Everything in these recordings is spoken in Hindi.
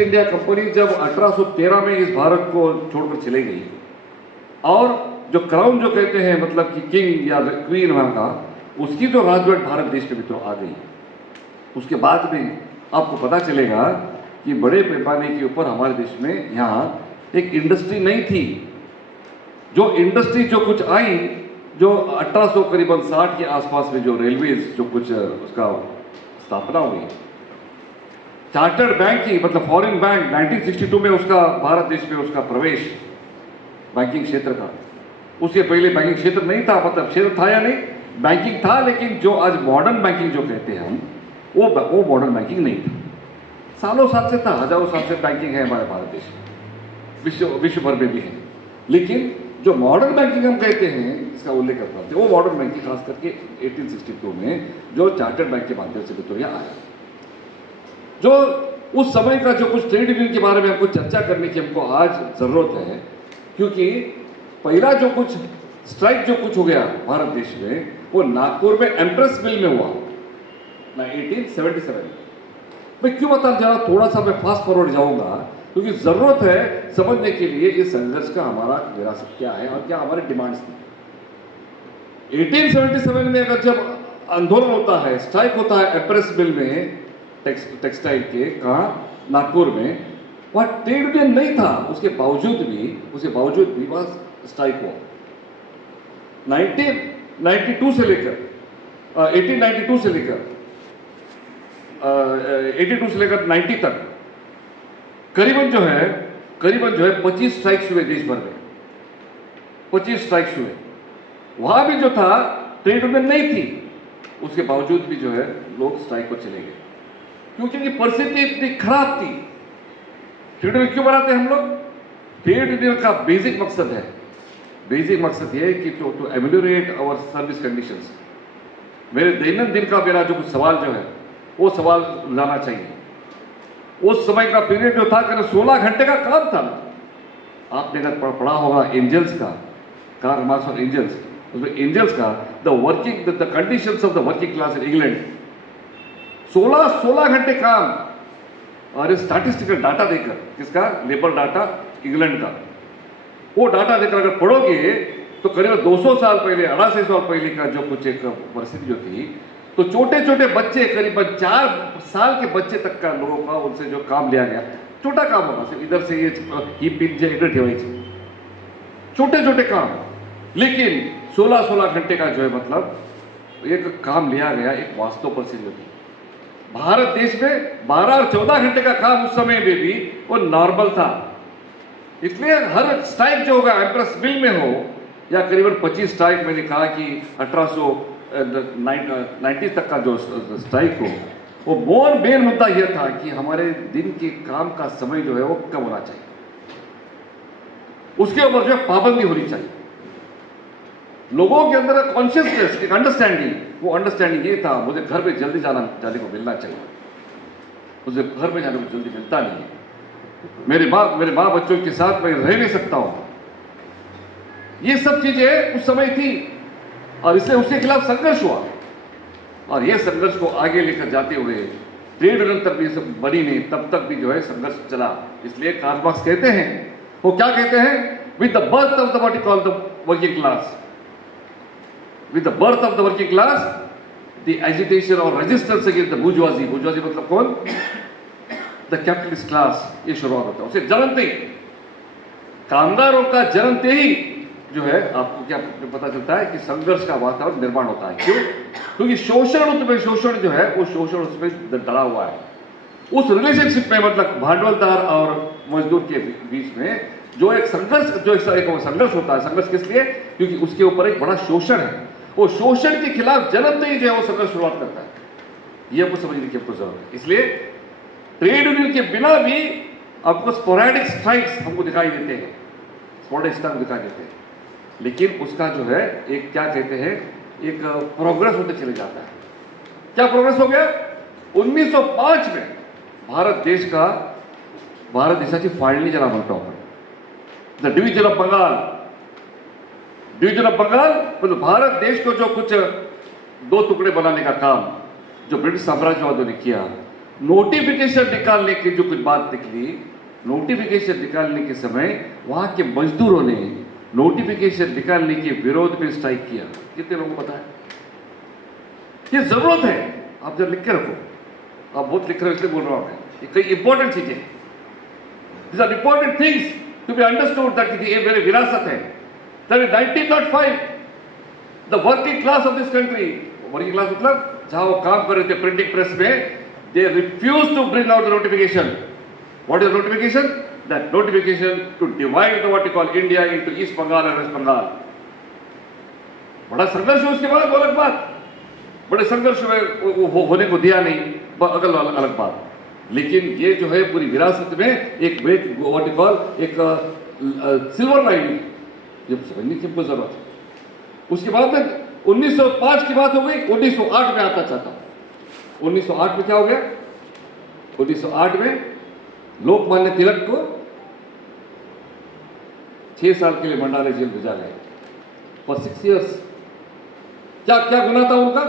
इंडिया कंपनी जब 1813 में इस भारत को छोड़कर चली गई, और जो क्राउन जो कहते हैं मतलब कि किंग या क्वीन वहाँ का, उसकी जो राजवट भारत देश के भीतर आ गई, उसके बाद में आपको पता चलेगा कि बड़े पैमाने के ऊपर हमारे देश में यहाँ एक इंडस्ट्री नहीं थी। जो इंडस्ट्री जो कुछ आई, जो 1800 करीबन 60 के आसपास में जो रेलवेज जो कुछ उसका स्थापना हुई, चार्टर्ड बैंक की मतलब फॉरेन बैंक 1962 में उसका भारत देश में उसका प्रवेश बैंकिंग क्षेत्र का। उसके पहले बैंकिंग क्षेत्र नहीं था, मतलब क्षेत्र था या नहीं, बैंकिंग था, लेकिन जो आज मॉडर्न बैंकिंग जो कहते हैं हम, वो मॉडर्न बैंकिंग नहीं था। सालों साल से था, हजारों साल से बैंकिंग है हमारे भारत देश में, विश्व भर में भी है। लेकिन जो मॉडर्न बैंकिंग हम कहते हैं, इसका उल्लेख करते हैं, वो मॉडर्न बैंकिंग खास करके 1862 में जो चार्टर्ड बैंक के माध्यम से विक्टोरिया आया। जो उस समय का जो कुछ ट्रेड यूनियन के बारे में हमको चर्चा करने की हमको आज जरूरत है, क्योंकि पहला जो कुछ स्ट्राइक जो कुछ हो गया भारत देश में, वो नागपुर में एम्प्रेस मिल में हुआ 1877 में। मैं क्यों बता जा रहा, थोड़ा सा मैं फास्ट फॉरवर्ड जाऊंगा, क्योंकि जरूरत है समझने के लिए इस संघर्ष का हमारा विरासत क्या है और क्या हमारे डिमांड्स थी। 1877 में अगर जब आंदोलन होता है, स्ट्राइक होता है एम्प्रेस मिल में, टेक्सटाइल के, कहाँ, नागपुर में, वहाँ ट्रेड यूनियन नहीं था, उसके बावजूद भी वहाँ स्ट्राइक हुआ। 1892 से लेकर 82 से लेकर 90 तक करीबन जो है 25 स्ट्राइक्स हुए देश भर में, 25 स्ट्राइक्स हुए। वहां भी जो था ट्रेड यूनियन नहीं थी, उसके बावजूद भी जो है लोग स्ट्राइक को चले गए, क्योंकि परिस्थिति इतनी खराब थी। ट्रेड यूनियन क्यों बनाते हैं हम लोग? ट्रेड यूनियन का बेसिक मकसद ये है कि टू एमेलियोरेट आवर सर्विस कंडीशंस। मेरे दैनंदिन का मेरा जो कुछ सवाल जो है, वो सवाल लाना चाहिए। उस समय का पीरियड जो था, 16 घंटे का काम था। आपने अगर पढ़ा होगा एंजल्स का, कार्ल मार्क्स और एंजल्स, उसमें एंजल्स का the conditions of the working class in England, 16 घंटे काम, और स्टैटिस्टिकल डाटा देकर, किसका? लेबर डाटा इंग्लैंड का। वो डाटा देकर अगर पढ़ोगे तो करीब 200 साल पहले, 250 साल पहले का जो कुछ एक परिस्थिति जो थी, तो छोटे छोटे बच्चे, करीबन 4 साल के बच्चे तक का लोगों का उनसे जो काम लिया गया, छोटा काम होगा, सिर्फ इधर से ये पिन जे इधर ठेवायचे, छोटे छोटे काम, लेकिन 16 घंटे का जो है मतलब एक काम लिया गया, एक वास्तव परिस्थिति होती। भारत देश में 12 और 14 घंटे का काम उस समय में भी वो नॉर्मल था। इसलिए हर स्ट्राइक जो होगा एम्प्रेस मिल में हो, या करीबन 25 स्ट्राइक, मैंने कहा कि 1890 तक का जो स्ट्राइक हो, वो मेन मुद्दा यह था कि हमारे दिन के काम का समय जो है वो कम होना चाहिए, उसके ऊपर जो पाबंदी होनी चाहिए। लोगों के अंदर कॉन्शियसनेस, एक अंडरस्टैंडिंग, वो अंडरस्टैंडिंग ये था, मुझे घर पे जल्दी जाने को मिलना चाहिए, मुझे घर पे जाने को जल्दी मिलता नहीं है, मेरे माँ बच्चों के साथ मैं रह नहीं सकता हूं। ये सब चीजें उस समय थी, और इसलिए उसके खिलाफ संघर्ष हुआ, और ये संघर्ष को आगे लेकर जाते हुए ट्रेड यूनियन तक भी बनी नहीं, तब तक भी जो है संघर्ष चला। इसलिए कार्ल मार्क्स कहते हैं, वो क्या कहते हैं? With the birth of the what you call the working class, with the birth of the working class, the agitation और resistance against the bourgeoisie, bourgeoisie मतलब कौन? द कैपिटलिस्ट क्लास, ये शुरुआत होता है। उसे जन्मते ही, कामगारों का जन्मते ही जो है आपको क्या पता चलता है कि संघर्ष का वातावरण निर्माण होता है। क्यों? क्योंकि शोषण जो है, वो शोषण उसमें डरा हुआ है। उस रिलेशनशिप में, मतलब भांडवलदार और मजदूर के बीच में जो एक संघर्ष होता है। संघर्ष किस लिए? क्योंकि उसके ऊपर एक बड़ा शोषण है। वो शोषण के खिलाफ जन्मते ही जो है वो संघर्ष शुरुआत करता है। ये आपको समझने की आपको जरूरत है। इसलिए ट्रेड यूनियन के बिना भी आपको स्पोरेडिक स्ट्राइक्स हमको दिखाई देते हैं, स्पोरेडिक स्ट्राइक दिखाई देते हैं, लेकिन उसका जो है एक क्या कहते हैं, एक प्रोग्रेस होते चले जाता है। क्या प्रोग्रेस हो गया? 1905 में भारत देशाची फाळणी ज्याला म्हणतो आपण, द डिव्हिजन ऑफ बंगाल मतलब भारत देश को जो कुछ 2 टुकड़े बनाने का काम जो ब्रिटिश साम्राज्यवादियों ने किया, नोटिफिकेशन निकालने की जो कुछ बात निकली, नोटिफिकेशन निकालने के समय वहां के मजदूरों ने नोटिफिकेशन निकालने के विरोध में स्ट्राइक किया। कितने लोगों को पता है? ये जरूरत है, आप जरा लिख के रखो। आप बहुत लिख रहे हो इसलिए बोल रहा हूं मैं, ये कई इंपॉर्टेंट चीजें, these are important things to be understood, that ये मेरी विरासत है। That is 1905 the working class of this country, working class मतलब जहां वो काम कर रहे थे प्रिंटिंग प्रेस में, they refused to bring out the notification. What is the notification? That notification to divide the what you call India into East Bengal and West Bengal. बड़ा संघर्ष हुआ उसके बाद, वो अलग बात, बड़े संघर्ष में वो होने को दिया नहीं, अगल अलग बात। लेकिन ये जो है पूरी विरासत में एक व्हाट यू कॉल एक सिल्वर लाइन, जब समझने की हमको जरूरत है। उसके बाद में 1905 की बात हो गई, 1908 में आता चाहता हूं। 1908 में क्या हो गया? 1908 में लोकमान्य तिलक को 6 साल के लिए मंडाले जेल भेजा गया फॉर 6 years। क्या क्या गुना था उनका?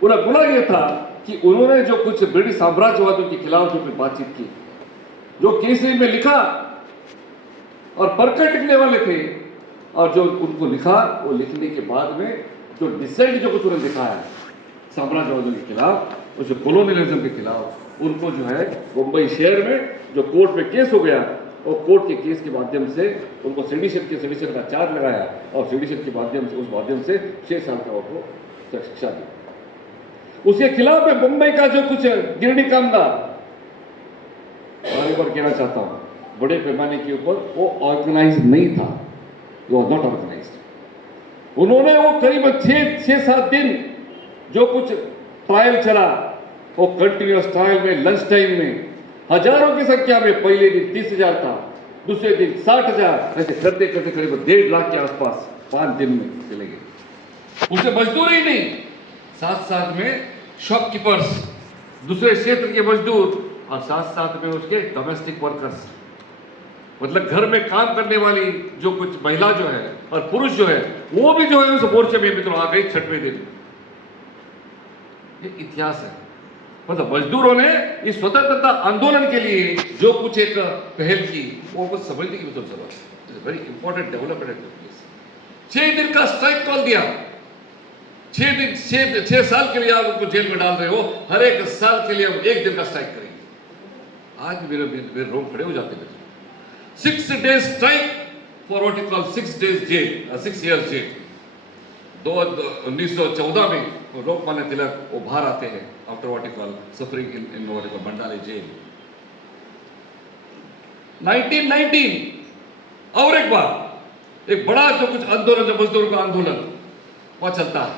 पूरा गुना यह था कि उन्होंने जो कुछ ब्रिटिश साम्राज्यवादियों के खिलाफ जो कुछ बातचीत की, जो केसरी में लिखा और परखट लिखने वाले थे, और जो उनको लिखा, वो लिखने के बाद में जो डिसेंट जो कुछ उन्होंने दिखाया साम्राज्यवादियों के खिलाफ, उस कोलोनियलिज्म के खिलाफ, उनको जो है मुंबई शहर में जो कोर्ट में केस हो गया, और कोर्ट के केस के माध्यम से उनको सेडिशन का चार्ज लगाया, और सेडिशन के माध्यम से, उस माध्यम से 6 साल का उनको शिक्षा दी। उसके खिलाफ में मुंबई का जो कुछ गिरणी कामगार, और कहना चाहता हूं, बड़े पैमाने के ऊपर वो ऑर्गेनाइज नहीं था, वो नॉट ऑर्गेनाइज्ड। उन्होंने वो करीब 6-7 दिन जो कुछ ट्रायल चला, वो कंटिन्यूअस ट्रायल में लंच टाइम में हजारों की संख्या में, पहले दिन 30,000 था, दूसरे दिन 60,000, ऐसे करते करते करीब 1.5 लाख के आसपास 5 दिन में चले गए। उसे मजदूर ही नहीं, साथ साथ में शॉपकीपर्स, दूसरे क्षेत्र के मजदूर, और साथ साथ में उसके डोमेस्टिक वर्कर्स, मतलब घर में काम करने वाली जो कुछ महिला जो है और पुरुष जो है, वो भी जो है उस मोर्चे में मित्रों आ गई 6वें दिन। ये इतिहास है। मतलब मजदूरों ने इस स्वतंत्रता आंदोलन के लिए जो कुछ एक पहल की, वो कुछ समझने की भी तो जरूरत है। Very important development. 6 दिन का स्ट्राइक कॉल दिया। 6 साल के लिए आप उनको जेल में डाल रहे हो, हर एक साल के लिए हम 1 दिन का स्ट्राइक करेंगे। आज मेरे रोम खड़े हो जाते हैं। 6 days strike for what you call 6 days jail, 6 years jail. 1914 में लोकमान्य तिलक वो बाहर आते हैं after what you call suffering in what you call Mandalay jail. 1919 और एक बार एक बड़ा जो कुछ आंदोलन, जो मजदूरों का आंदोलन वहां चलता है,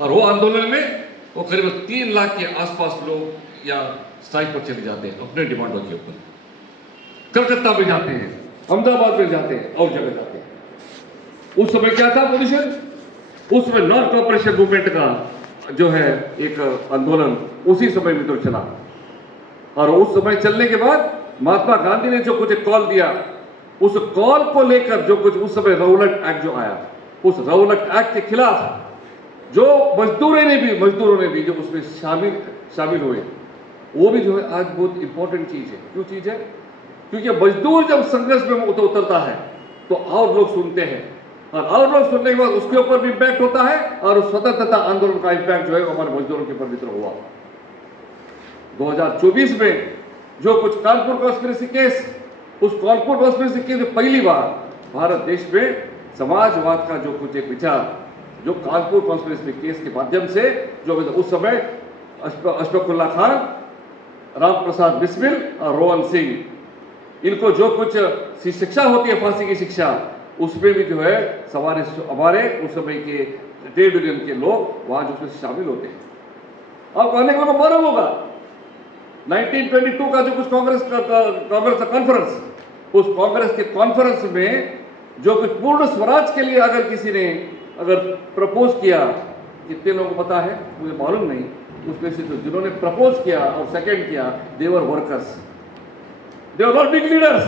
और वो आंदोलन में वो करीब 3 लाख के आसपास लोग या स्ट्राइक पर चले जाते हैं अपने डिमांडों के ऊपर। कलकत्ता में जाते हैं, अहमदाबाद में जाते हैं, और जगह जाते हैं। उस समय क्या था पोजीशन? उसमें नॉन कॉपरेशन मूवमेंट का जो है एक आंदोलन उसी समय में तो चला, और उस समय चलने के बाद महात्मा गांधी ने जो कुछ एक कॉल दिया, उस कॉल को लेकर जो कुछ उस समय रौलट एक्ट जो आया, उस रौलट एक्ट के खिलाफ जो मजदूरों ने भी जो उसमें शामिल हुए, वो भी जो है आज बहुत इंपॉर्टेंट चीज है। क्यों चीज है? क्योंकि मजदूर जब संघर्ष में उतरता है तो और लोग सुनते हैं, और लोग सुनने के बाद उसके ऊपर भी इंपैक्ट होता है, और स्वतंत्रता आंदोलन का इंपैक्ट जो है हमारे मजदूरों के ऊपर भी हुआ। 2024 में जो कुछ कानपुर कॉन्स्पिरेसी केस, उस कानपुर कॉन्स्पिरेसी केस में पहली बार भारत देश में समाजवाद का जो कुछ एक विचार, जो कानपुर कॉन्स्पिरेसी केस के माध्यम से जो उस समय अशफाकुल्ला खान, राम प्रसाद बिस्मिल और रोहन सिंह, इनको जो कुछ शिक्षा होती है, फांसी की शिक्षा, उसमें भी जो है हमारे उस समय के ट्रेड यूनियन के लोग वहां जो शामिल होते हैं। अब कहने को मालूम होगा 1922 का जो कुछ कांग्रेस का कॉन्फ्रेंस, उस कांग्रेस के कॉन्फ्रेंस में जो कुछ पूर्ण स्वराज के लिए अगर किसी ने अगर प्रपोज किया, कितने लोगों को पता है मुझे मालूम नहीं, उसमें से तो जिन्होंने प्रपोज किया और सेकंड किया, they were workers, they were not big leaders.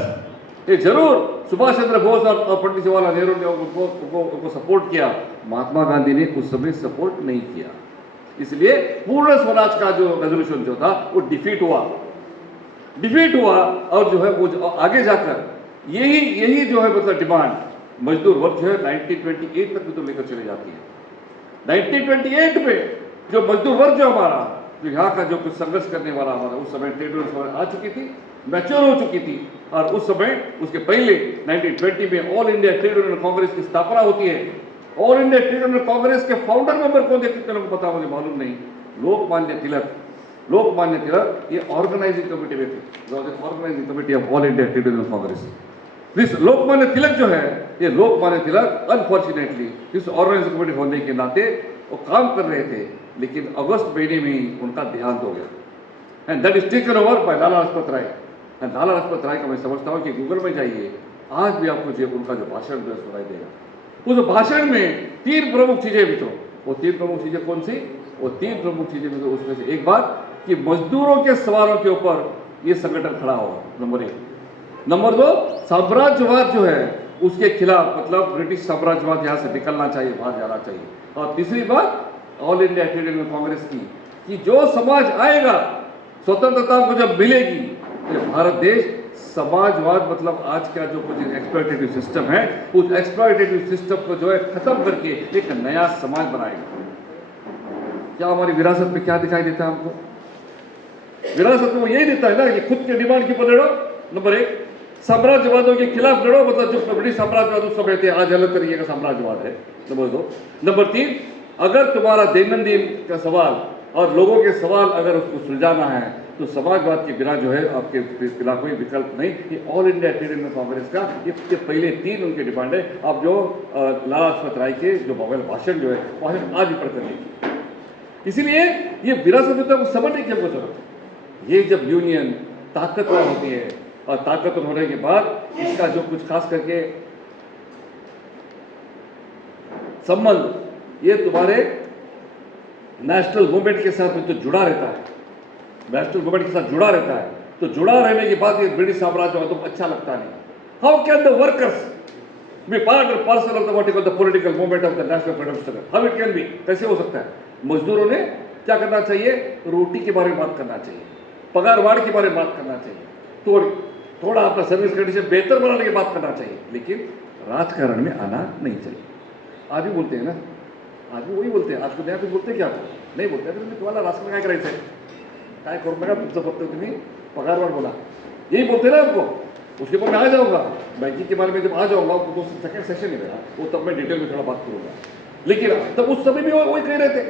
ये जरूर सुभाष चंद्र बोस और पंडित जवाहरलाल नेहरू ने उनको सपोर्ट किया, महात्मा गांधी ने उस समय सपोर्ट नहीं किया। इसलिए पूर्ण स्वराज का जो रेजोल्यूशन जो था वो डिफीट हुआ और जो है वो आगे जाकर यही जो है मतलब डिमांड मजदूर वर्ग जो है 1928 तक भी तो लेकर चले जाती है। 1928 में जो मजदूर वर्ग जो हमारा जो यहाँ का जो कुछ संघर्ष करने वाला हमारा उस समय ट्रेड यूनियन आ चुकी थी, मैच्योर हो चुकी थी, और उस समय उसके पहले 1920 में all India Trade Union Congress की स्थापना होती है। All India Trade Union Congress के फाउंडर मेंबर कौन थे कितने लोगों को पता, मुझे मालूम नहीं। लोकमान्य तिलक ये ऑर्गेनाइजिंग कमेटी में थे, organising committee of All India Trade Union Congress. This Lokmanya Tilak जो है, ये लोकमान्य तिलक अनफॉर्चुनेटली इस ऑर्गेनाइजिंग कमेटी होने के नाते वो काम कर रहे थे, लेकिन अगस्त महीने में ही उनका देहांत हो गया। And that is taken over by Lala Lajpat Rai. And Lala Lajpat Rai का मैं समझता हूँ कि गूगल में जाइए, आज भी आपको जो उनका जो भाषण जो सुनाई देगा। उस भाषण में 3 प्रमुख चीजें मित्रों, वो 3 प्रमुख चीजें कौन सी? वो 3 प्रमुख चीजें मित्रों, उसमें से एक बात कि मजदूरों के सवालों के ऊपर ये संगठन खड़ा होगा, नंबर 1। नंबर 2, साम्राज्यवाद जो है उसके खिलाफ, मतलब ब्रिटिश साम्राज्यवाद यहाँ से निकलना चाहिए, बाहर जाना चाहिए। और तीसरी बात all India Trade Union Congress की कि जो समाज आएगा, स्वतंत्रता को जब मिलेगी, तो भारत देश समाजवाद मतलब आज का जो कुछ एक्सप्लॉयटेटिव सिस्टम है, उस एक्सप्लॉयटेटिव सिस्टम को जो है खत्म करके एक नया समाज बनाएगा। क्या हमारी विरासत में क्या दिखाई देता है हमको? विरासत में वो यही देता है ना कि खुद के डिमांड के ऊपर लड़ो, नंबर 1। साम्राज्यवादों के खिलाफ लड़ो, मतलब जो ब्रिटिश साम्राज्यवाद उस समय थे, आज अलग तरीके का साम्राज्यवाद है, नंबर 2। नंबर 3, अगर तुम्हारा दैनंदिन का सवाल और लोगों के सवाल अगर उसको सुलझाना है, तो समाजवाद के बिना जो है आपके खिलाफ कोई विकल्प नहीं। ये all India Trade Union Congress का ये पहले 3 उनके डिमांड है। अब जो लाला लाजपत राय के जो बगल भाषण जो है, भाषण आज भी पढ़कर देखिए। इसीलिए ये विरासत को समझने की हमको जरूरत है। ये जब यूनियन ताकतवर होती है, और ताकतवर होने के बाद इसका जो कुछ खास करके संबंध ये तुम्हारे नेशनल मूवमेंट के साथ में तो जुड़ा रहता है, नेशनल मूवमेंट के साथ जुड़ा रहता है, तो जुड़ा रहने के बाद ये ब्रिटिश साम्राज्यवाद तो अच्छा लगता नहीं। How can the workers be part और parcel of the what is the political movement of the national freedom struggle? How it can be? कैसे हो सकता है? मजदूरों ने क्या करना चाहिए? रोटी के बारे में बात करना चाहिए, पगारवाड़ के बारे में बात करना चाहिए, थोड़ा अपना सर्विस कंडीशन बेहतर बनाने की बात करना चाहिए, लेकिन राजकारण में आना नहीं चाहिए। आज भी बोलते हैं ना, आज भी वही बोलते हैं। आज को नया कुछ बोलते क्या? नहीं बोलते। तुम्हाला राजकारण काय करायचं आहे, काय करू नका, तुमचं फक्त तुम्ही पगारवाड़ बोला, यही बोलते ना आपको। उसके ऊपर मैं आ जाऊंगा, बैंकिंग के बारे में जब आ जाऊंगा, तो सेकंड सेशन है मेरा, वो तब मैं डिटेल में थोड़ा बात करूंगा। लेकिन तब उस समय भी वही कह रहे थे,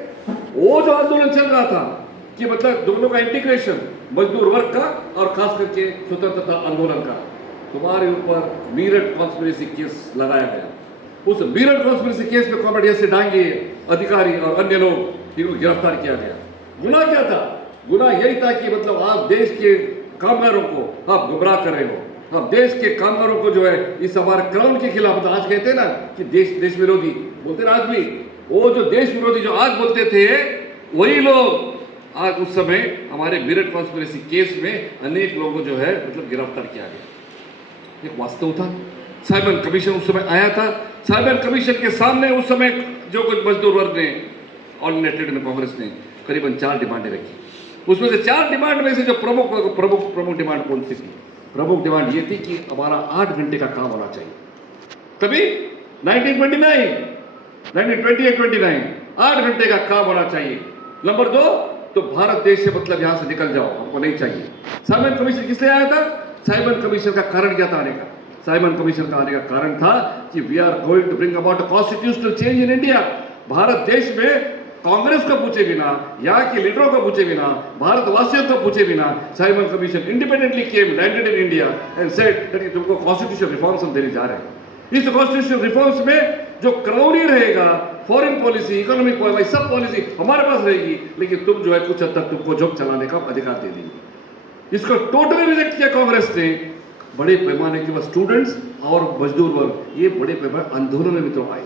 वो जो आंदोलन चल रहा था कि मतलब दोनों का इंटीग्रेशन, मजदूर वर्ग का और खास करके स्वतंत्रता आंदोलन का, तुम्हारे ऊपर मीरठ कॉन्स्पिरेसी केस लगाया गया। उस मीरठ कॉन्स्पिरेसी केस में कॉमेडियन से डांगे अधिकारी और अन्य लोग इनको गिरफ्तार किया गया। गुनाह क्या था? गुनाह यही था कि मतलब आप देश के कामगारों को आप गुमराह कर रहे हो, आप देश के कामगारों को जो है इस हमारे क्राउन के खिलाफ, मतलब आज कहते हैं ना कि देश विरोधी बोलते ना, आज भी वो जो देश विरोधी जो आज बोलते थे, वही लोग आज उस समय हमारे मीरठ कॉन्स्पिरेसी केस में अनेक लोगों जो है मतलब गिरफ्तार किया गया। एक वास्तव था, साइमन कमीशन उस समय आया था। साइमन कमीशन के सामने उस समय जो कुछ मजदूर वर्ग ने, all India Trade Union Congress ने करीबन 4 डिमांडें रखी। उसमें से 4 डिमांड में से जो प्रमुख डिमांड कौन सी थी? प्रमुख डिमांड ये थी कि हमारा 8 घंटे का काम होना चाहिए। तभी 1929 8 घंटे का काम होना चाहिए। नंबर 2, तो भारत देश से मतलब यहां से निकल जाओ, हमको नहीं चाहिए। साइमन कमीशन किस लिए आया था? साइमन कमीशन का कारण क्या था आने का? साइमन कमीशन का आने का कारण था कि we are going to bring about a constitutional change in India. Bharat देश में कांग्रेस को पूछे बिना, यहाँ के लीडरों को पूछे बिना, भारतवासियों को पूछे बिना, Simon commission independently came, landed in India and said that तुमको कॉन्स्टिट्यूशन रिफॉर्म्स हम देने जा रहे हैं। इस कॉन्स्टिट्यूशन रिफॉर्म्स में जो क्राउनी रहेगा, फॉरेन पॉलिसी, इकोनॉमिक पॉलिसी, सब पॉलिसी हमारे पास रहेगी, लेकिन तुम जो है कुछ हद तक तुमको जॉब चलाने का अधिकार दे देंगे। इसको टोटली रिजेक्ट किया कांग्रेस ने। बड़े पैमाने के बाद स्टूडेंट्स और मजदूर वर्ग ये बड़े पैमाने आंदोलन में मित्रों आए।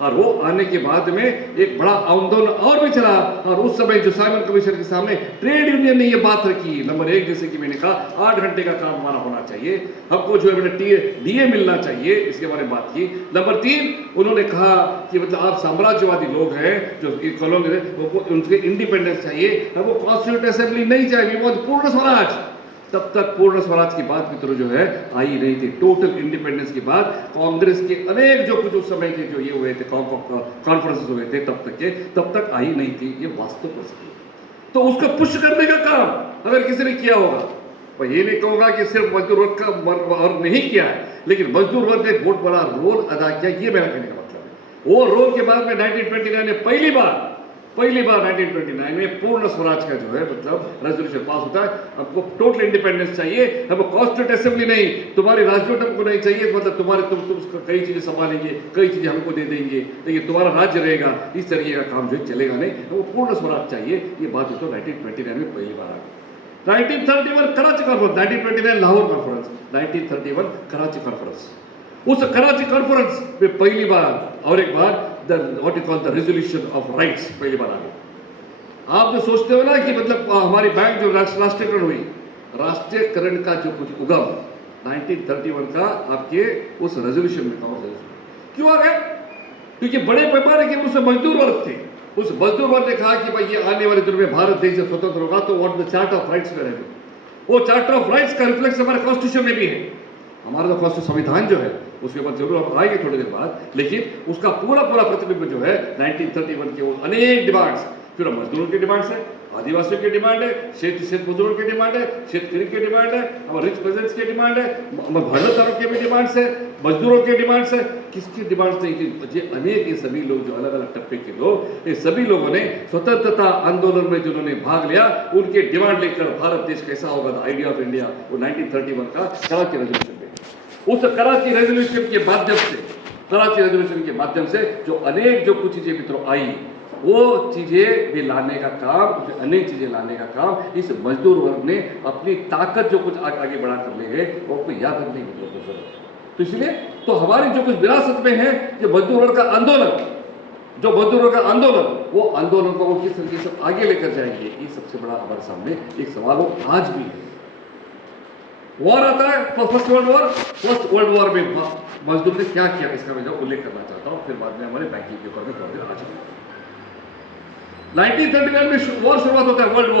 और वो आने के बाद में एक बड़ा आंदोलन और भी चला, और उस समय जो साइमन कमीशन के सामने ट्रेड यूनियन ने ये बात रखी, नंबर 1 जैसे कि मैंने कहा 8 घंटे का काम हमारा होना चाहिए, हमको जो है डीए मिलना चाहिए, इसके बारे में बात की। नंबर 3 उन्होंने कहा कि मतलब आप साम्राज्यवादी लोग हैं जो कॉलोनी, उनके इंडिपेंडेंस चाहिए, हमको कॉन्स्टिट्यूंट असेंबली नहीं चाहिए, वो पूर्ण स्वराज। तब तक पूर्ण स्वराज की बात मित्रों जो है आई नहीं थी। टोटल इंडिपेंडेंस की बात कांग्रेस के अनेक जो कुछ उस समय के जो ये हुए थे कॉन्फ्रेंसेस हुए थे तब तक आई नहीं थी। ये वास्तव परिस्थिति, तो उसको पुश करने का काम अगर किसी ने किया होगा, मैं ये नहीं कहूंगा कि सिर्फ मजदूर वर्ग का वर्ग नहीं किया है, लेकिन मजदूर वर्ग ने बहुत बड़ा रोल अदा किया, ये मेरा कहने का मतलब है। वो रोल के बाद में 1929 में पहली बार 1929 में पूर्ण स्वराज का जो है मतलब रेजोल्यूशन पास होता है। हमको टोटल इंडिपेंडेंस चाहिए, हमको कॉन्स्टिट्यूंट असेंबली नहीं, तुम्हारी राजदूत हमको नहीं चाहिए, मतलब तुम कई चीजें संभालेंगे, कई चीजें हमको दे देंगे, लेकिन तुम्हारा राज्य रहेगा, इस तरीके का काम जो चलेगा नहीं, हमको पूर्ण स्वराज चाहिए। ये बात तो 1929 में पहली बार आ गई। 1931 Karachi conference, 1929 Lahore conference, 1931 Karachi conference. उस कराची कॉन्फ्रेंस में पहली बार और एक बार what you call the resolution of rights पहली बार आ गई। आप जो सोचते हो ना कि मतलब हमारी बैंक जो राष्ट्रीयकरण हुई, राष्ट्रीयकरण का जो कुछ उगम 1931 का आपके उस रेजोल्यूशन में क्यों आ गया? क्योंकि बड़े पैमाने के उसमें मजदूर वर्ग थे। उस मजदूर वर्ग ने कहा कि भाई ये आने वाले दिनों में भारत देश जब स्वतंत्र होगा तो what the charter of rights में रहेगा, वो चार्टर ऑफ राइट्स का रिफ्लेक्स हमारे कॉन्स्टिट्यूशन में भी है। हमारा तो कॉन्स्टिट्यूशन संविधान जो है उसके ऊपर जरूर आप आएंगे थोड़ी देर बाद, लेकिन उसका पूरा प्रतिबिंब जो है 1931 के वो अनेक डिमांड्स, फिर मजदूरों की डिमांड्स है, आदिवासियों की डिमांड है, शेत मजदूरों की डिमांड है, शेतकरी की डिमांड है, हमारे रिच पेजेंट्स की डिमांड है, भारतदारों की भी डिमांड्स है, मजदूरों की डिमांड्स है, किसकी डिमांड्स नहीं की? ये अनेक ये सभी लोग जो अलग अलग टप्पे के लोग, ये सभी लोगों ने स्वतंत्रता आंदोलन में जिन्होंने भाग लिया, उनके डिमांड लेकर भारत देश कैसा होगा, द आइडिया ऑफ इंडिया, वो 1931 का कराची रेजोल्यूशन में। उस कराची रेजोल्यूशन के माध्यम से, कराची रेजोल्यूशन के माध्यम से जो अनेक जो कुछ चीजें मित्रों आई, वो चीजें भी लाने का काम, अनेक चीजें लाने का काम इस मजदूर वर्ग ने अपनी ताकत जो कुछ आगे बढ़ा कर ले गए, वो आपको याद रखने की जरूरत है। तो इसलिए तो हमारी जो कुछ विरासत में है, जो मजदूर वर्ग का आंदोलन, जो मजदूरों का आंदोलन, वो आंदोलन को वो किस तरीके से आगे लेकर जाएंगे, ये सबसे बड़ा हमारे सामने एक सवाल हो आज भी है। वॉर आता है, फर्स्ट वर्ल्ड वॉर में मजदूर ने क्या किया, इसका मैं जो उल्लेख करना चाहता हूं, फिर बाद में हमारे बैंकिंग के ऊपर में थोड़ी देर आ जाएगा। 1939 में वॉर शुरुआत होता है, वर्ल्ड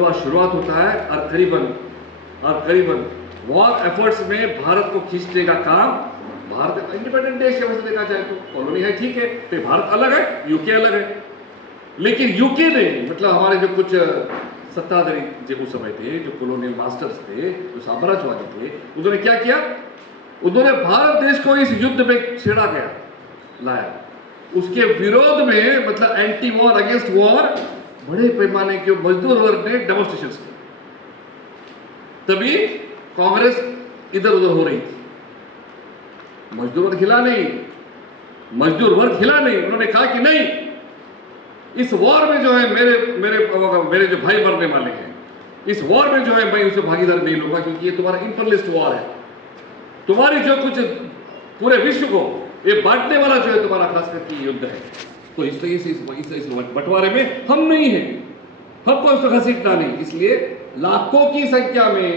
वॉर शुरुआत होता है, और करीबन वॉर एफर्ट्स में भारत को खींचने का काम, भारत इंडिपेंडेंट देश है वैसे देखा जाए तो, कॉलोनी है ठीक है, फिर भारत अलग है, यूके अलग है, लेकिन यूके ने मतलब हमारे जो कुछ सत्ताधारी जो उस समय थे, जो कॉलोनियल मास्टर्स थे, जो साम्राज्यवादी थे, उन्होंने क्या किया? उन्होंने भारत देश को इस युद्ध में छेड़ा गया, लाया, उसके विरोध में मतलब एंटी वॉर अगेंस्ट वॉर बड़े पैमाने के मजदूर वर्ग ने डेमोन्स्ट्रेशन किए। तभी कांग्रेस इधर उधर हो रही थी, मजदूर वर्ग हिला नहीं, उन्होंने कहा कि नहीं, इस वॉर में जो है मेरे जो भाई मरने वाले हैं, इस वॉर में जो है मैं उसे भागीदार नहीं लूंगा, क्योंकि ये तुम्हारा इंपरलिस्ट वॉर है, तुम्हारी जो कुछ पूरे विश्व को ये बांटने वाला जो है तुम्हारा खास करके युद्ध है। तो इसलिए इस बंटवारे में हम नहीं हैं, हमको उसको घसीटना नहीं। इसलिए लाखों की संख्या में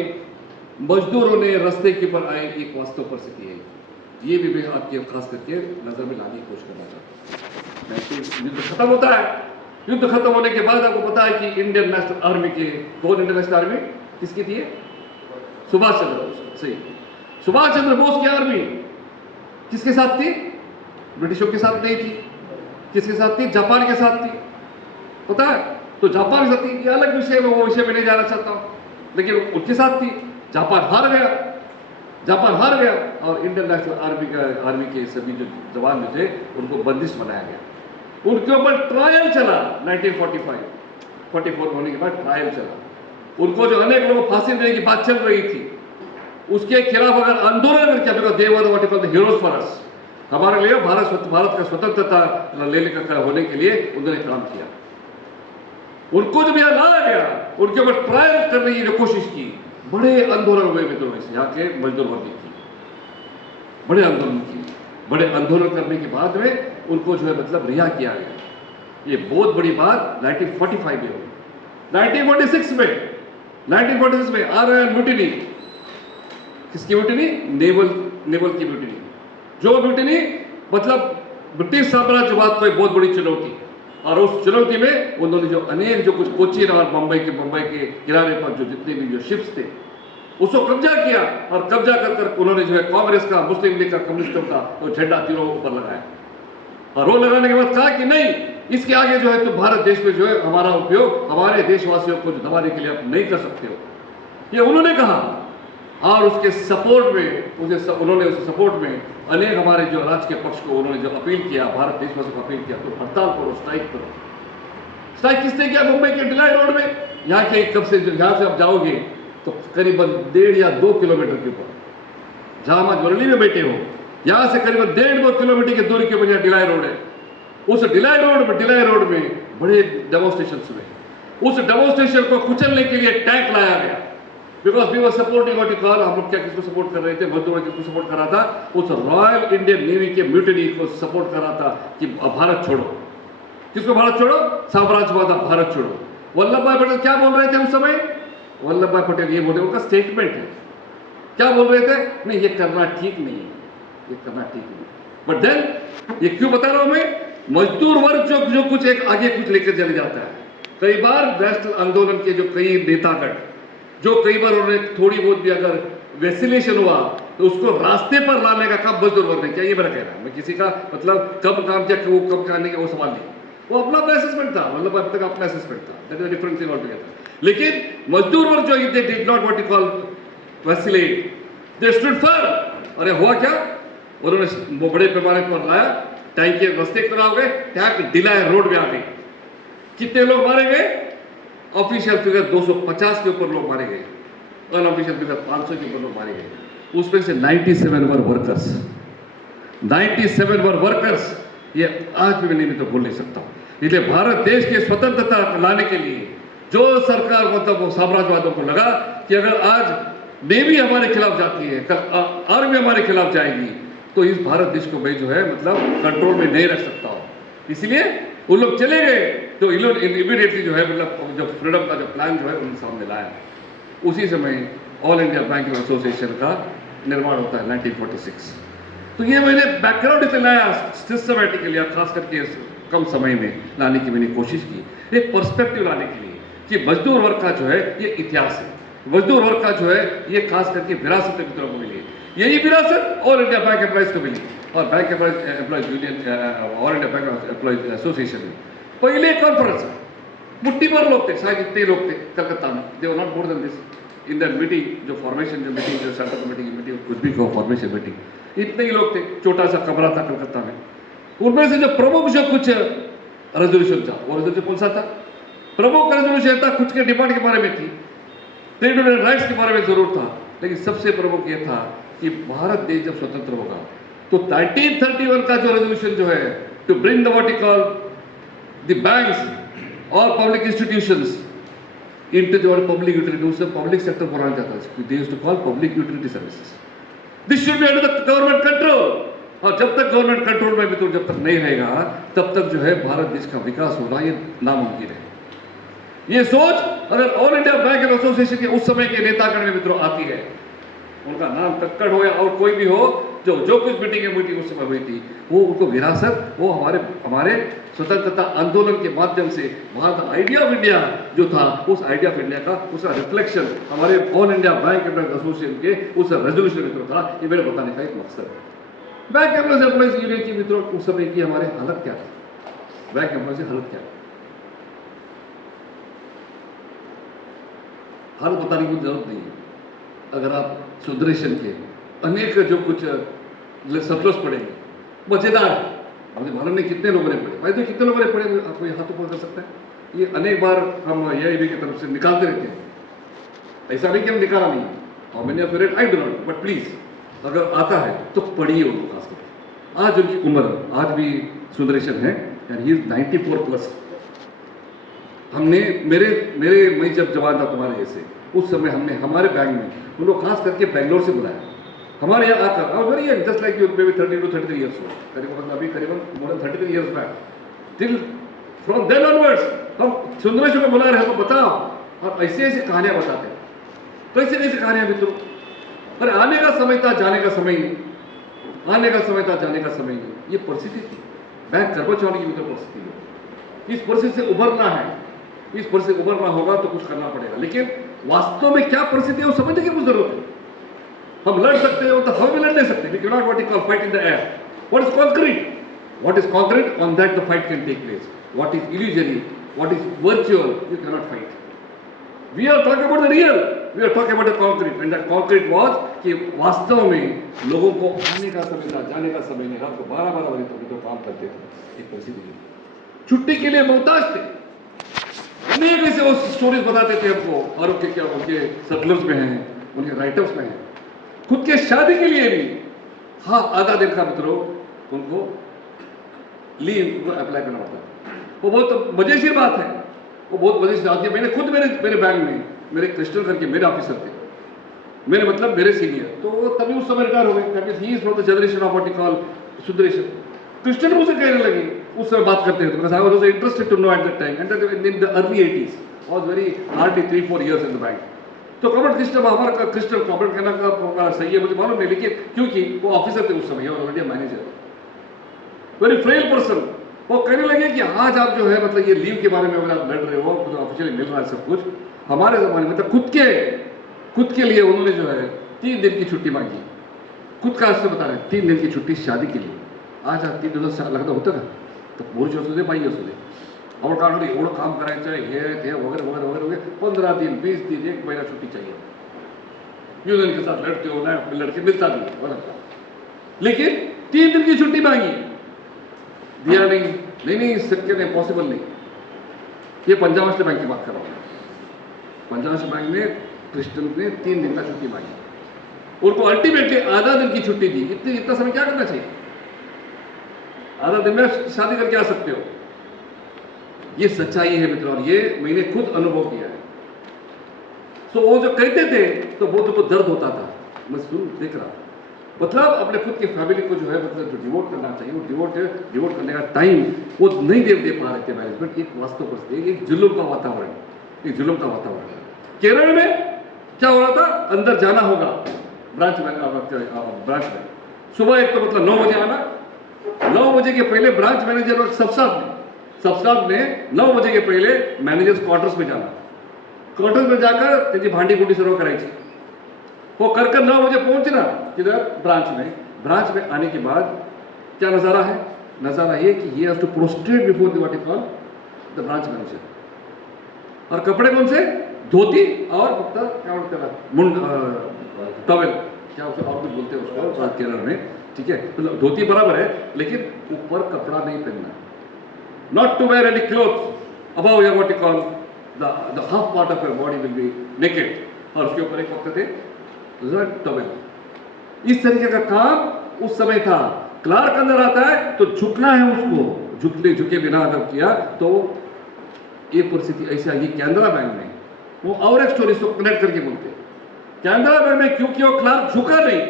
मजदूरों ने रास्ते के ऊपर आए एक वास्तव परिस्थिति है, ये भी मैं आपके खास करके नजर में लाने की कोशिश करना चाहता हूँ। युद्ध खत्म होता है, युद्ध खत्म होने के बाद आपको पता है कि इंडियन नेशनल आर्मी के, कौन इंडियन नेशनल आर्मी किसकी थी? सुभाष चंद्र बोस। सही, सुभाष चंद्र बोस की आर्मी किसके साथ थी? ब्रिटिशों के साथ नहीं थी, किसके साथ थी? जापान के साथ थी, पता है? तो जापान के साथ थी, ये अलग विषय है, वो विषय में नहीं जाना चाहता हूं, लेकिन उनके साथ थी। जापान हार गया और इंडियन नेशनल आर्मी के सभी जो जवान जो थे उनको बंदिश बनाया गया, उनके ऊपर ट्रायल चला। 1944 होने के बाद ट्रायल चला, उनको जो अनेक लोगों को फांसी देने की बात चल रही थी, उसके खिलाफ अगर आंदोलन करके हीरोज फॉर अस, हमारे लिए भारत का स्वतंत्रता लेने का होने के लिए उन्होंने काम किया। उनको जब यहां लाया गया, उनके ऊपर ट्रायल करने की जो कोशिश की, बड़े आंदोलन हुए मित्रों, यहाँ के मजदूर वर्ग की बड़े आंदोलन की, बड़े आंदोलन करने के बाद में उनको जो है मतलब रिहा किया गया। ये बहुत बड़ी बात 1945 में हुई। 1946 में आरआईएन म्यूटिनी, किसकी म्यूटिनी? नेवल की म्यूटिनी। जो म्यूटिनी मतलब ब्रिटिश साम्राज्यवाद को एक बहुत बड़ी चुनौती, और उस चुनौती में उन्होंने जो अनेक जो कुछ कोचीन और मुंबई के किनारे पर जो जितने भी जो शिप्स थे उसको कब्जा किया, और कब्जा कर उन्होंने जो है कांग्रेस का, मुस्लिम लीग का, कम्युनिस्टों का वो झंडा तीनों ऊपर लगाया, और वो लगाने के बाद कहा कि नहीं, इसके आगे जो है तो भारत देश में जो है हमारा उपयोग हमारे देशवासियों को जो दबाने के लिए आप नहीं कर सकते हो, ये उन्होंने कहा। और उसके सपोर्ट में उन्होंने उस सपोर्ट में अनेक हमारे जो राज्य के पक्ष को उन्होंने जो अपील किया, भारत देशवासियों को अपील किया, तो हड़ताल करो, स्ट्राइक करो। स्ट्राइक किसने किया? मुंबई के ढिलाई रोड में। यहाँ के कब से यहाँ से आप जाओगे तो करीबन 1.5 या 2 किलोमीटर के ऊपर, जहां आप मुरली में बैठे हो, यहां से करीबन 1.5-2 किलोमीटर की दूरी के ऊपर यहाँ ढिलाई रोड है। उस ढिलाई रोड में बड़े डेमोन्स्ट्रेशन हुए। उस डेमोन्स्ट्रेशन को कुचलने के लिए टैंक लाया गया, because we were supporting what you call, हम लोग क्या किसको सपोर्ट कर रहे थे? मजदूरों किसको सपोर्ट कर रहा था? उस रॉयल इंडियन नेवी के म्यूटिनी को सपोर्ट कर रहा था कि भारत छोड़ो। किसको भारत छोड़ो? साम्राज्यवाद, भारत छोड़ो। वल्लभ भाई पटेल क्या बोल रहे थे उस समय? वल्लभ भाई पटेल ये बोले, उनका स्टेटमेंट है, क्या बोल रहे थे? नहीं, ये करना ठीक नहीं है, ये करना ठीक नहीं। बट देन ये क्यों बता रहा हूं मैं? मजदूर वर्ग जो कुछ एक आगे कुछ लेकर चले जाता है। कई बार राष्ट्र आंदोलन के जो कई नेतागण जो कई बार उन्होंने थोड़ी बहुत भी अगर वैसिलेशन हुआ तो उसको रास्ते पर लाने का काम मजदूर वर्ग ने किया। ये मेरा कहना है, मैं किसी का मतलब कब काम किया वो कब करने का वो सवाल नहीं, वो अपना असेसमेंट था, मतलब अब तक अपना असेसमेंट था, that is different thing all together. लेकिन मजदूर वर्ग जो they did not what you call vacillate, they stood firm. अरे हुआ क्या? उन्होंने बड़े पैमाने पर लाया, टैंक के रास्ते पर आ गए, टैंक ढिलाई रोड में आ गई। कितने लोग मारे गए? ऑफिशियल फिगर 250 के ऊपर लोग मारे गए, अनऑफिशियल फिगर 500 के ऊपर लोग मारे गए। उसमें से 97 वर वर्कर्स, 97 वर वर्कर्स। ये आज भी मैं तो बोल नहीं सकता। इसलिए भारत देश की स्वतंत्रता लाने के लिए जो सरकार मतलब साम्राज्यवादियों को लगा कि अगर आज नेवी हमारे खिलाफ जाती है, कल आर्मी हमारे खिलाफ जाएगी, तो इस भारत देश को मैं जो है मतलब कंट्रोल में नहीं रख सकता हूं। इसलिए वो लोग चले गए, तो इमीडिएटली जो है मतलब जो फ्रीडम का जो प्लान जो है उनके सामने लाया। उसी समय ऑल इंडिया बैंकिंग एसोसिएशन का निर्माण होता है 1946। तो ये मैंने बैकग्राउंड इसे लाया सिस्टमैटिकली, खास करके कम समय में लाने की मैंने कोशिश की, एक पर्सपेक्टिव लाने के लिए कि मजदूर वर्ग का जो है ये इतिहास है, मजदूर वर्ग का जो है ये खास करके विरासत मित्रों को मिली। यही विरासत ऑल इंडिया बैंक एम्प्लॉइज को मिली, और bank employees union all India bank employees association में पहले कॉन्फ्रेंस मुट्ठी भर लोग थे, शायद इतने लोग थे कलकत्ता में, they were not more than this in that meeting, जो फॉर्मेशन जो मीटिंग जो सेंट्रल कमेटी की मीटिंग कुछ भी कहो फॉर्मेशन मीटिंग, इतने ही लोग थे, छोटा सा कमरा था कलकत्ता में। उनमें से जो प्रमुख जो कुछ रेजोल्यूशन था, वो रेजोल्यूशन कौन सा था? प्रमुख रेजोल्यूशन था कुछ के डिमांड के बारे में थी, ट्रेड यूनियन राइट्स के बारे में जरूर था, लेकिन सबसे प्रमुख ये था कि भारत देश जब स्वतंत्र होगा तो 1931 का जो रेजोल्यूशन जो है to bring the what you call the banks और public institutions into the public utility, उससे पब्लिक सेक्टर बनाना चाहता है, they used to call public utility services. This should be under the government control, और जब तक गवर्नमेंट कंट्रोल में भी तो जब तक नहीं रहेगा तब तक जो है भारत देश का विकास होना ये नामुमकिन है। ये सोच अगर ऑल इंडिया बैंक एसोसिएशन के उस समय के नेतागण में मित्रों आती है, उनका नाम कक्कड़ हो या और कोई भी हो, जो कुछ मीटिंग उस समय हुई थी, वो उनको विरासत, वो हमारे स्वतंत्रता आंदोलन के माध्यम से वहां द आइडिया ऑफ इंडिया जो था, उस आइडिया ऑफ इंडिया का उसका रिफ्लेक्शन हमारे ऑल इंडिया बैंक एसोसिएशन के उस रेजोल्यूशन मित्रों था। ये मेरे बताने का एक मकसद है। बैंक एम्प्लॉइज यूनियन की मित्रों उस समय की हमारे हालत क्या थी? बैंक एम्प्लॉइज की हालत क्या थी? हालत बताने की जरूरत नहीं है। अगर आप सुदर्शन के अनेक जो कुछ सरप्लस पढ़ेंगे, मजेदार, मुझे मालूम नहीं कितने लोगों ने पढ़े, भाई तो कितने लोगों ने पढ़े, आपको यहाँ तो पढ़ कर सकता है। ये अनेक बार हम AIB की तरफ से निकालते रहते हैं, ऐसा नहीं कि हम निकाला नहीं, how many of you read, I do not, but please अगर आता है तो पढ़िए उनको खास करके। आज उनकी उम्र आज भी सुदर्शन है एंड ही इज 94 प्लस। हमने मेरे मैं जब जवान था तुम्हारे जैसे, उस समय हमने हमारे बैंक में उनको खास करके बेंगलोर से बुलाया, हमारे यहाँ आकर I was very young just like you may be 30 to 33 years old, करीबन अभी करीबन more than 33 years back, till from then onwards हम सुंदरेश्वर को बुला रहे हैं, बताओ और ऐसे ऐसे कहानियां बताते हैं, कैसे कैसे कहानियां मित्रों। पर आने का समय था, जाने का समय नहीं, आने का समय था, जाने का समय नहीं, ये परिस्थिति थी। बैंक कर्मचारी की मित्र परिस्थिति है। इस परिस्थिति से उभरना है, इस परिस्थिति से उभरना होगा तो कुछ करना पड़ेगा, लेकिन वास्तव में क्या परिस्थिति है वो समझने की जरूरत है। हम लड़ सकते हैं तो हम भी लड़ नहीं सकते, we can not what you call fight in the air. What is concrete, what is concrete, on that the fight can take place. What is illusory, what is virtual, you can not fight. We are talking about the real, we are talking about the concrete, and that concrete was कि वास्तव में लोगों को आने का समय था, जाने का समय नहीं, रात को 12-12 बजे तक तो काम करते थे। एक परिस्थिति थी, छुट्टी के लिए मोहताज थे। अनेक ऐसे वो स्टोरीज बताते थे हमको, और क्या उनके सर्कुलर्स में हैं, उनके राइटर्स में हैं। खुद के शादी के लिए भी हाँ आधा दिन का मित्रों उनको लीव अप्लाई करना पड़ता है। वो बहुत मजेशीर बात है, वो बहुत मजेशीर बात है। मैंने खुद मेरे बैंक में मेरे क्रिस्टल करके मेरे ऑफिसर थे, मेरे मतलब मेरे सीनियर, तो तभी उस समय रिटायर हो गए। He is from the generation of what you call Sundareshan. Crystal मुझे कहने लगी उस समय बात करते हैं, because I was interested to know at that time, and in the early 80s was very hardly 3-4 years in the bank. तो कॉमरेड क्रिस्टल, हमारा क्रिस्टल कॉमरेड कहना का सही है मुझे मालूम नहीं, लेकिन क्योंकि वो ऑफिसर थे उस समय और already manager, very frail person. वो कहने लगे कि आज आप जो है मतलब ये लीव के बारे में अगर आप लड़ रहे हो, तो ऑफिशियली मिल रहा है सब कुछ, हमारे जमाने में तो खुद के लिए उन्होंने जो है 3 दिन की छुट्टी मांगी। खुद का से बता रहे 3 दिन की छुट्टी शादी के लिए। आज 3 दिवस लगता होतं का, तर पुरुष असू दे बाई असू दे, और कारण एवढं काम करायचं आहे, हे ते वगैरह वगैरह वगैरह वगैरह, 15 दिन 20 दिन 1 महीना छुट्टी चाहिए। यूनियन के साथ लड़ते हो ना, लड़के मिलता भी है बरं, लेकिन 3 दिन की छुट्टी मांगी, दिया नहीं, शक्य नहीं, पॉसिबल नहीं। ये पंजाब नेशनल बैंक की बात कर रहा हूँ। पंजाब नेशनल बैंक में क्रिस्टल ने 3 दिन का छुट्टी मांगी, उनको अल्टीमेटली आधा दिन की छुट्टी दी। इतना समय क्या करना चाहिए? आधा दिन में शादी करके आ सकते हो। ये सच्चाई है मित्रों, और ये मैंने खुद अनुभव किया है। सो वो जो कहते थे तो वो तो दर्द होता था, मैं सुन देख रहा, मतलब अपने खुद की फैमिली को जो है मतलब जो डिवोट करना चाहिए, वो डिवोट करने का टाइम वो नहीं दे पा रहे थे मैनेजमेंट। एक वास्तव परिस्थिति, एक जुल्म का वातावरण, एक जुल्म का वातावरण। केरल में क्या हो रहा था, अंदर जाना होगा ब्रांच में, सुबह एक तो मतलब 9 बजे आना, 9 बजे के पहले ब्रांच मैनेजर और सब स्टाफ ने 9 बजे के पहले मैनेजर्स क्वार्टर्स में जाना, क्वार्टर्स में जाकर त्याची भांडी कुंडी सर्व करायची, वो कर 9 बजे पहुंचना किधर, ब्रांच में आने के बाद क्या नजारा है, नजारा ये कि he has to prostrate before the what you call the branch manager, और कपड़े कौन से, धोती और फक्त क्या बोलते हैं मुंड, टॉवेल, क्या उसे और भी बोलते हैं उसको केरल में, ठीक है, मतलब धोती बराबर है लेकिन ऊपर कपड़ा नहीं पहनना, not to wear any clothes above या what you call the half part of your body will be naked, और उसके ऊपर एक वक्त थे टॉवेल। इस तरीके का काम उस समय था। क्लार्क अंदर आता है तो झुकना है उसको, झुके बिना अगर किया तो ये परिस्थिति ऐसी आई कैनरा बैंक में। वो और एक स्टोरी को कनेक्ट करके बोलते हैं, कैनरा बैंक में क्योंकि वो क्लार्क झुका नहीं,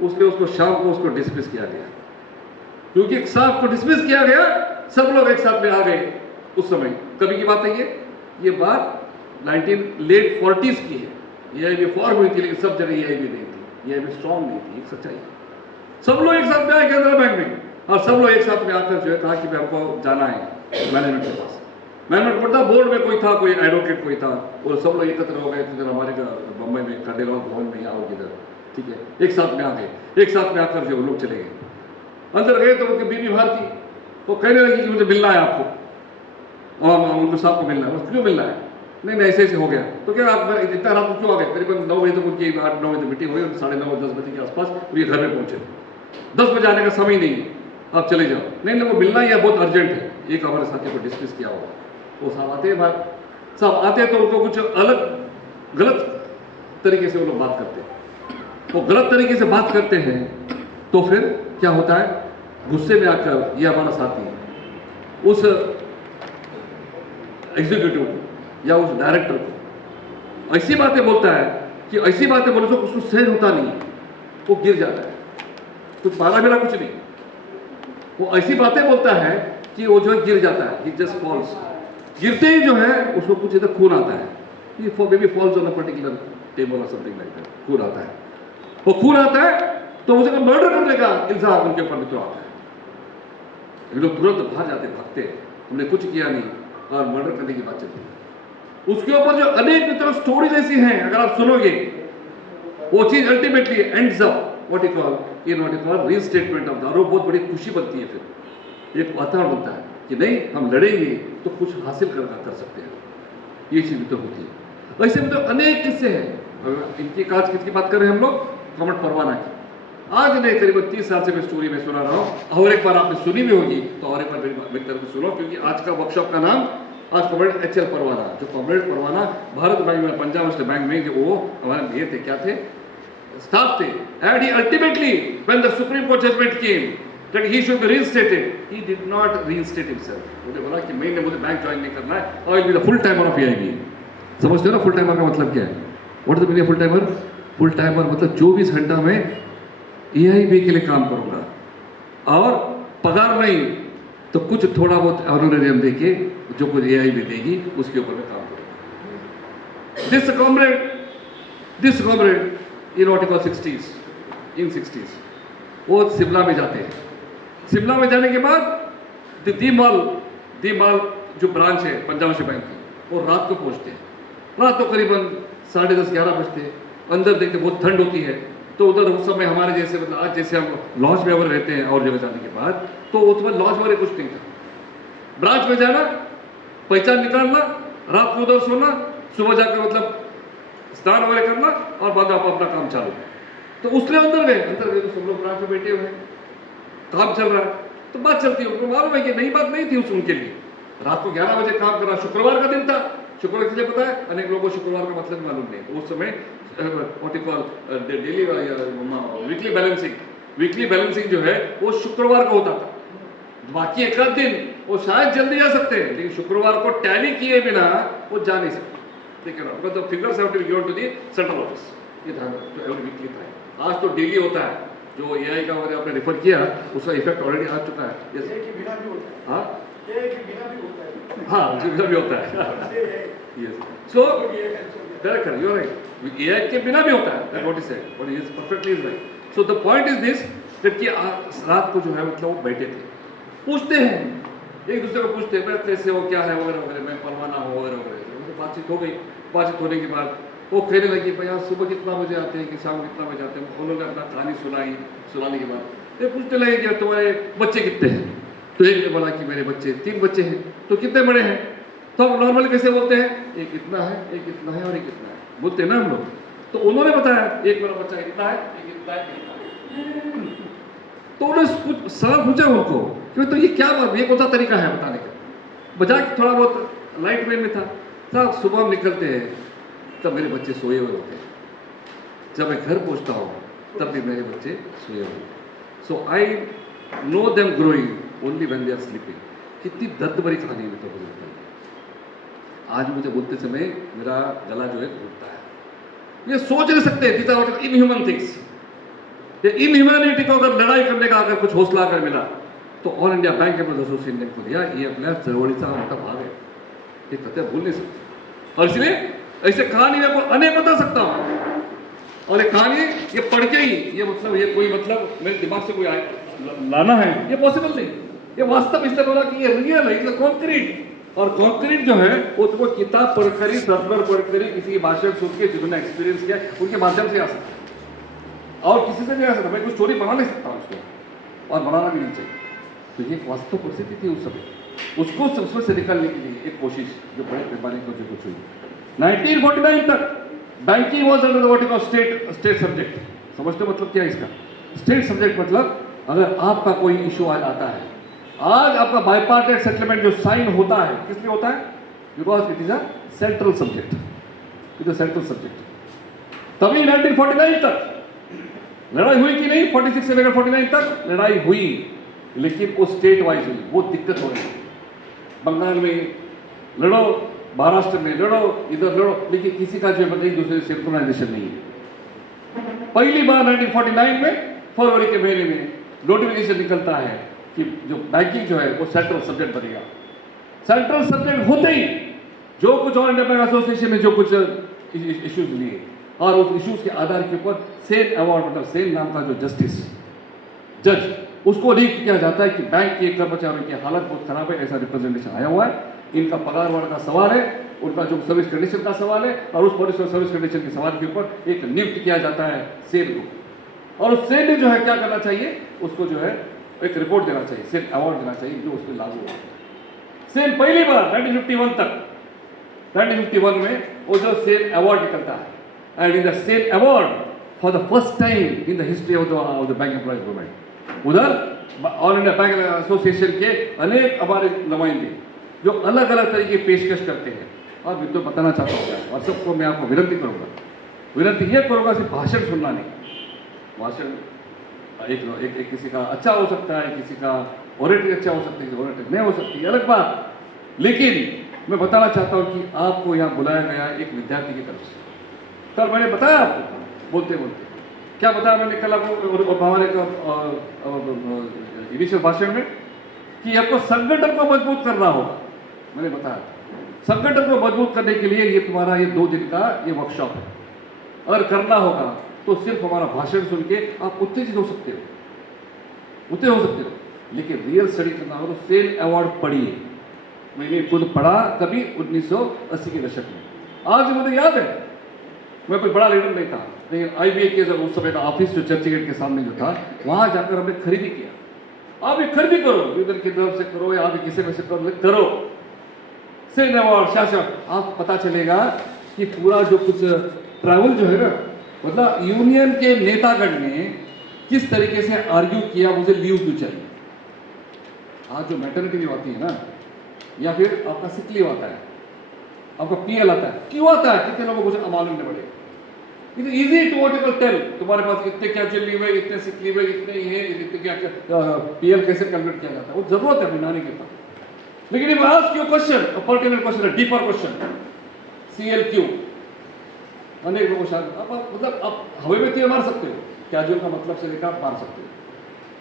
उसको शाम को उसको डिसमिस किया गया, क्योंकि एक साहब को डिसमिस किया गया, सब लोग एक साथ में आ गए। उस समय कभी की बात है ये बात 1940s की है। ये फॉर्म हुई थी लेकिन सब जगह ये भी नहीं थी, ये भी स्ट्रॉन्ग नहीं थी, एक सच्चाई। सब लोग एक साथ में आए कैनरा बैंक में, और सब लोग एक साथ में आकर जो है कहा कि हमको जाना है मैनेजमेंट के पास। मैनेजमेंट पड़ता, बोर्ड में कोई था, कोई एडवोकेट कोई था, और सब लोग एकत्र हो गए इधर हमारे बम्बई में खंडेलवाल भवन में आओ इधर, ठीक है, एक साथ में आ गए, एक साथ में आकर जो लोग चले गए। अंदर गए तो उनकी बीवी बाहर थी, वो कहने लगी कि मुझे मिलना है आपको, और उनको साहब को मिलना है। क्यों मिलना है? नहीं ऐसे हो गया। तो क्या आप इतना रात को क्यों आ गए? करीबन 9 बजे तक उनकी 8-9 बजे मीटिंग हुई, 9:30-10 बजे के आसपास वो ये घर में पहुंचे। 10 बजे आने का समय नहीं है, आप चले जाओ। नहीं वो मिलना ही है, बहुत अर्जेंट है। एक हमारे साथी को डिस्कस किया होगा, वो साहब आते हैं बाहर, साहब आते हैं तो उनको कुछ अलग गलत तरीके से वो लोग बात करते हैं। वो गलत तरीके से बात करते हैं तो फिर क्या होता है, गुस्से में आकर ये हमारा साथी उस एग्जीक्यूटिव को या उस डायरेक्टर को ऐसी बातें बोलता है कि ऐसी बातें बोले तो उसको सहन होता नहीं, वो गिर जाता है, कुछ मारा मेरा कुछ नहीं, वो ऐसी बातें बोलता है कि वो जो है गिर जाता है, ही जस्ट फॉल्स। गिरते ही जो है उसको कुछ इधर खून आता है, ये baby falls on a particular table और समथिंग लाइक दैट, खून आता है। वो खून आता है तो मुझे मर्डर करने का इल्जाम उनके ऊपर तो आता है। ये लोग तुरंत बाहर जाते, भागते, हमने कुछ किया नहीं और मर्डर करने की बात चलती है। उसके ऊपर जो अनेक मित्र स्टोरीज ऐसी हैं, अगर आप सुनोगे, वो चीज ultimately ends up what you call restatement of the, और बहुत बड़ी खुशी बनती है, फिर एक वातावरण बनता है कि नहीं हम लड़ेंगे तो कुछ हासिल कर सकते हैं, ये चीज तो होती है। वैसे में तो अनेक किस्से हैं। इनकी आज किसकी बात कर रहे हैं हम लोग? कॉमरेड परवाना की। आज नहीं, करीबन 30 साल से मैं स्टोरी में सुना रहा हूँ, और एक बार आपने सुनी भी होगी तो और एक बार मेरी तरफ से सुनो, क्योंकि आज का वर्कशॉप का नाम आज कॉमरेड HL परवाना, जो कॉमरेड परवाना भारत बैंक में, पंजाब नेशनल बैंक में, जो वो हमारे ये थे, क्या थे, स्टाफ थे, and he ultimately when the supreme court judgment came that he should be reinstated, he did not reinstate himself. उन्होंने बोला कि मैं मुझे बैंक ज्वाइन नहीं करना है, I will be the full timer of AIB। समझते हो ना फुल टाइमर का मतलब क्या है? What is the meaning of full timer? Full timer मतलब 24 घंटा में AIB के लिए काम करूंगा, और पगार नहीं तो कुछ थोड़ा बहुत ऑनरेरियम देके जो कुछ AIB देगी उसके ऊपर मैं काम करूंगा। This comrade in what 60s, वो शिमला में जाते हैं। शिमला में जाने के बाद दी मॉल जो ब्रांच है पंजाब नेशनल बैंक की, वो रात को पहुंचते हैं। रात को करीबन 10:30-11 बजते हैं। अंदर देखते बहुत ठंड होती है, तो उधर उस समय हमारे जैसे मतलब आज जैसे हम लॉज में अगर रहते हैं और जगह जाने के बाद, तो उस समय लॉज वगैरह कुछ नहीं था। ब्रांच में जाना, पहचान निकालना, रात को उधर सोना, सुबह जाकर मतलब स्नान वगैरह करना, और बाद में अपना काम चालू। तो उसने अंदर गए तो सब लोग ब्रांच में बैठे हुए हैं, काम चल रहा है, तो बात चलती है। उनको मालूम है कि नई बात नहीं थी उनके लिए, रात को 11 बजे काम कर रहा, शुक्रवार का दिन था। शुक्रवार के लिए पता है, अनेक लोगों को शुक्रवार का मतलब मालूम नहीं। तो उस समय डेली वीकली बैलेंसिंग जो है वो शुक्रवार को होता था। बाकी एक आध दिन वो शायद जल्दी जा सकते हैं, लेकिन शुक्रवार को टैली किए बिना वो जा नहीं सकते। ठीक है ना, मतलब figures have to be given to the central office, ये ध्यान रखो, एवरी वीकली था। आज तो डेली होता है, जो AI का वगैरह आपने रेफर किया उसका इफेक्ट ऑलरेडी आ चुका है। ये कि बिना भी होता है, हाँ ये कि बिना भी होता है, हाँ जी, बिना भी होता है। Yes, so correct, you are right, AI के बिना भी होता है, that what is said, what is perfectly is right. So the point is this that कि रात को जो है मतलब वो बैठे थे, पूछते हैं एक दूसरे को, पूछते हैं कैसे हो, क्या है वगैरह वगैरह, मैं परवाना हो वगैरह वगैरह। बातचीत हो गई, बातचीत होने के बाद वो कहने लगी भाई आप सुबह कितना बजे आते हैं कि शाम कितना बजे आते हैं। उन्होंने अपना कहानी सुनाने के बाद ये पूछने लगे कि तुम्हारे बच्चे कितने हैं? तो एक ने बोला कि मेरे बच्चे 3 बच्चे हैं। तो कितने बड़े हैं? तो हम नॉर्मली कैसे बोलते हैं, एक इतना है, एक इतना है और एक इतना है, बोलते हैं ना हम लोग। तो उन्होंने बताया एक मेरा बच्चा इतना है, एक इतना है। तो उन्होंने सवाल पूछा उनको कि तो ये क्या बात, ये कौन सा तरीका है बताने का? मजाक थोड़ा बहुत लाइट वे में था। साहब सुबह हम निकलते हैं तब मेरे बच्चे सोए हुए होते हैं, जब मैं घर पहुंचता हूं तब भी मेरे बच्चे सोए हुए होते हैं। So I know them growing only when they are sleeping. कितनी दर्द भरी कहानी है तो मुझे बताइए। आज मुझे बोलते समय मेरा गला जो है घूटता है। ये सोच नहीं सकते, दीज आर इनह्यूमन थिंग्स। ये इनह्यूमैनिटी को अगर लड़ाई करने का अगर कुछ हौसला अगर मिला तो all India Bank Employees association को दिया। ये अपना चळवळीचा मोठा भाग है, ये कतई भूल नहीं सकते। और इसलिए ऐसे कहानी में अनेक बता सकता हूं, और ये कहानी ये पढ़ के ही ये मतलब ये कोई मतलब मेरे दिमाग से कोई लाना है ये पॉसिबल नहीं। ये वास्तव इससे बोला कि ये रियल है, ये कॉन्क्रीट। और कॉन्क्रीट जो है वो तुमको किताब पढ़कर ही, सर्वर पढ़कर ही, किसी की भाषण सुन के, जिन्होंने एक्सपीरियंस किया उनके माध्यम से आ सकता है, और किसी से नहीं आ सकता। मैं कोई स्टोरी बना नहीं सकता उसको, और बनाना भी नहीं चाहिए। तो ये वास्तव परिस्थिति थी उस समय, उसको उसमें से निकालने के लिए एक कोशिश जो बड़े पैमाने पर जो कुछ हुई। 1949 तक banking was under what you call state subject. समझते मतलब क्या है इसका? स्टेट सब्जेक्ट मतलब अगर आपका कोई इशू आता है, आज आपका बाइपार्टेड सेटलमेंट जो साइन होता है, किस लिए होता है? Because it is a central subject, it is central subject. तभी 1949 तक लड़ाई हुई कि नहीं? 46 से लेकर 49 तक लड़ाई हुई, लेकिन वो स्टेट वाइज हुई। वो दिक्कत हो रही है, बंगाल में लड़ो, महाराष्ट्र में लड़ो, इधर लड़ो, लेकिन किसी का जो मतलब एक दूसरे से सिंक्रोनाइजेशन नहीं है। पहली बार 1949 में फरवरी के महीने में नोटिफिकेशन निकलता है कि जो बैंकिंग जो है वो सेंट्रल सब्जेक्ट बनेगा। सेंट्रल सब्जेक्ट होते ही जो कुछ ऑल इंडिया बैंक एसोसिएशन ने जो कुछ इश्यूज लिए और उस इश्यूज के आधार के ऊपर सेन अवार्ड, मतलब सेन नाम का जो जज, उसको नियुक्त किया जाता है कि बैंक के कर्मचारियों की हालत बहुत खराब है, ऐसा रिप्रेजेंटेशन आया हुआ है, इनका पगार वार का सवाल है, उनका जो सर्विस कंडीशन का सवाल है, और उस सर्विस कंडीशन के सवाल के ऊपर एक नियुक्त किया जाता है सेन को। और उस सेन ने जो है क्या करना चाहिए, उसको जो है एक रिपोर्ट देना चाहिए, सेन अवार्ड देना चाहिए जो उसमें लागू होता है। सेन पहली बार 1951 तक, 1951 में वो जो सेन अवार्ड निकलता है, and in the Sen award for the first time in the history of the bank employees movement, उधर ऑल इंडिया बैंक एसोसिएशन के अनेक हमारे नुमाइंदे जो अलग अलग तरीके पेशकश करते हैं, और मैं तो बताना चाहता हूँ और सबको मैं आपको विनती करूँगा, विनती ये करूँगा सिर्फ भाषण सुनना नहीं। भाषण एक किसी का अच्छा हो सकता है, किसी का ओरेटरी अच्छा हो सकता है, ओरेटरी नहीं हो सकती, अलग बात, लेकिन मैं बताना चाहता हूँ कि आपको यहाँ बुलाया गया एक विद्यार्थी की तरफ से। कल मैंने बताया आपको बोलते बोलते क्या बताया मैंने कल आपको हमारे इनिशियल भाषण में कि आपको संगठन को मजबूत करना होगा। मैंने बताया संगठन को मजबूत करने के लिए ये तुम्हारा ये 2 दिन का ये वर्कशॉप है, अगर करना होगा तो सिर्फ हमारा भाषण सुन के आप उत्तेजित हो सकते हो, उत्तेजित हो सकते हो, लेकिन रियल स्टडी करना हो तो सेन अवार्ड पढ़िए। मैंने खुद पढ़ा कभी 1980 के दशक में, आज मुझे याद है, मैं कोई बड़ा लीडर नहीं था, लेकिन IBA के जब उस समय का ऑफिस जो चर्चगेट के सामने जो था, वहां जाकर हमने खरीदी किया। आप भी खरीदी करो, लीडर की तरफ से करो या आप किसी में से करो, सेन अवार्ड शासन, आप पता चलेगा कि पूरा जो कुछ ट्रैवल जो है ना, मतलब यूनियन के नेतागण ने किस तरीके से आर्ग्यू किया मुझे लीव क्यों चाहिए। आज जो मैटरनिटी लीव आती है ना, या फिर आपका सिक लीव आता है, आपका PL आता है, क्यों आता है, कितने लोगों को मुझे मालूम नहीं पड़ेगा। It is easy to what you tell, तुम्हारे पास इतने कैजुअल लीव है, इतने सिक लीव है, इतने ये इतने क्या PL कैसे कैलकुलेट किया जाता है, वो जरूरत है बनाने के पास। लेकिन if I ask you question, a particular question, a deeper question, CLQ, अनेक लोगों शायद मतलब आप हवा में तीर मार सकते हो, कैजुअल का मतलब से लेकर आप मार सकते हो,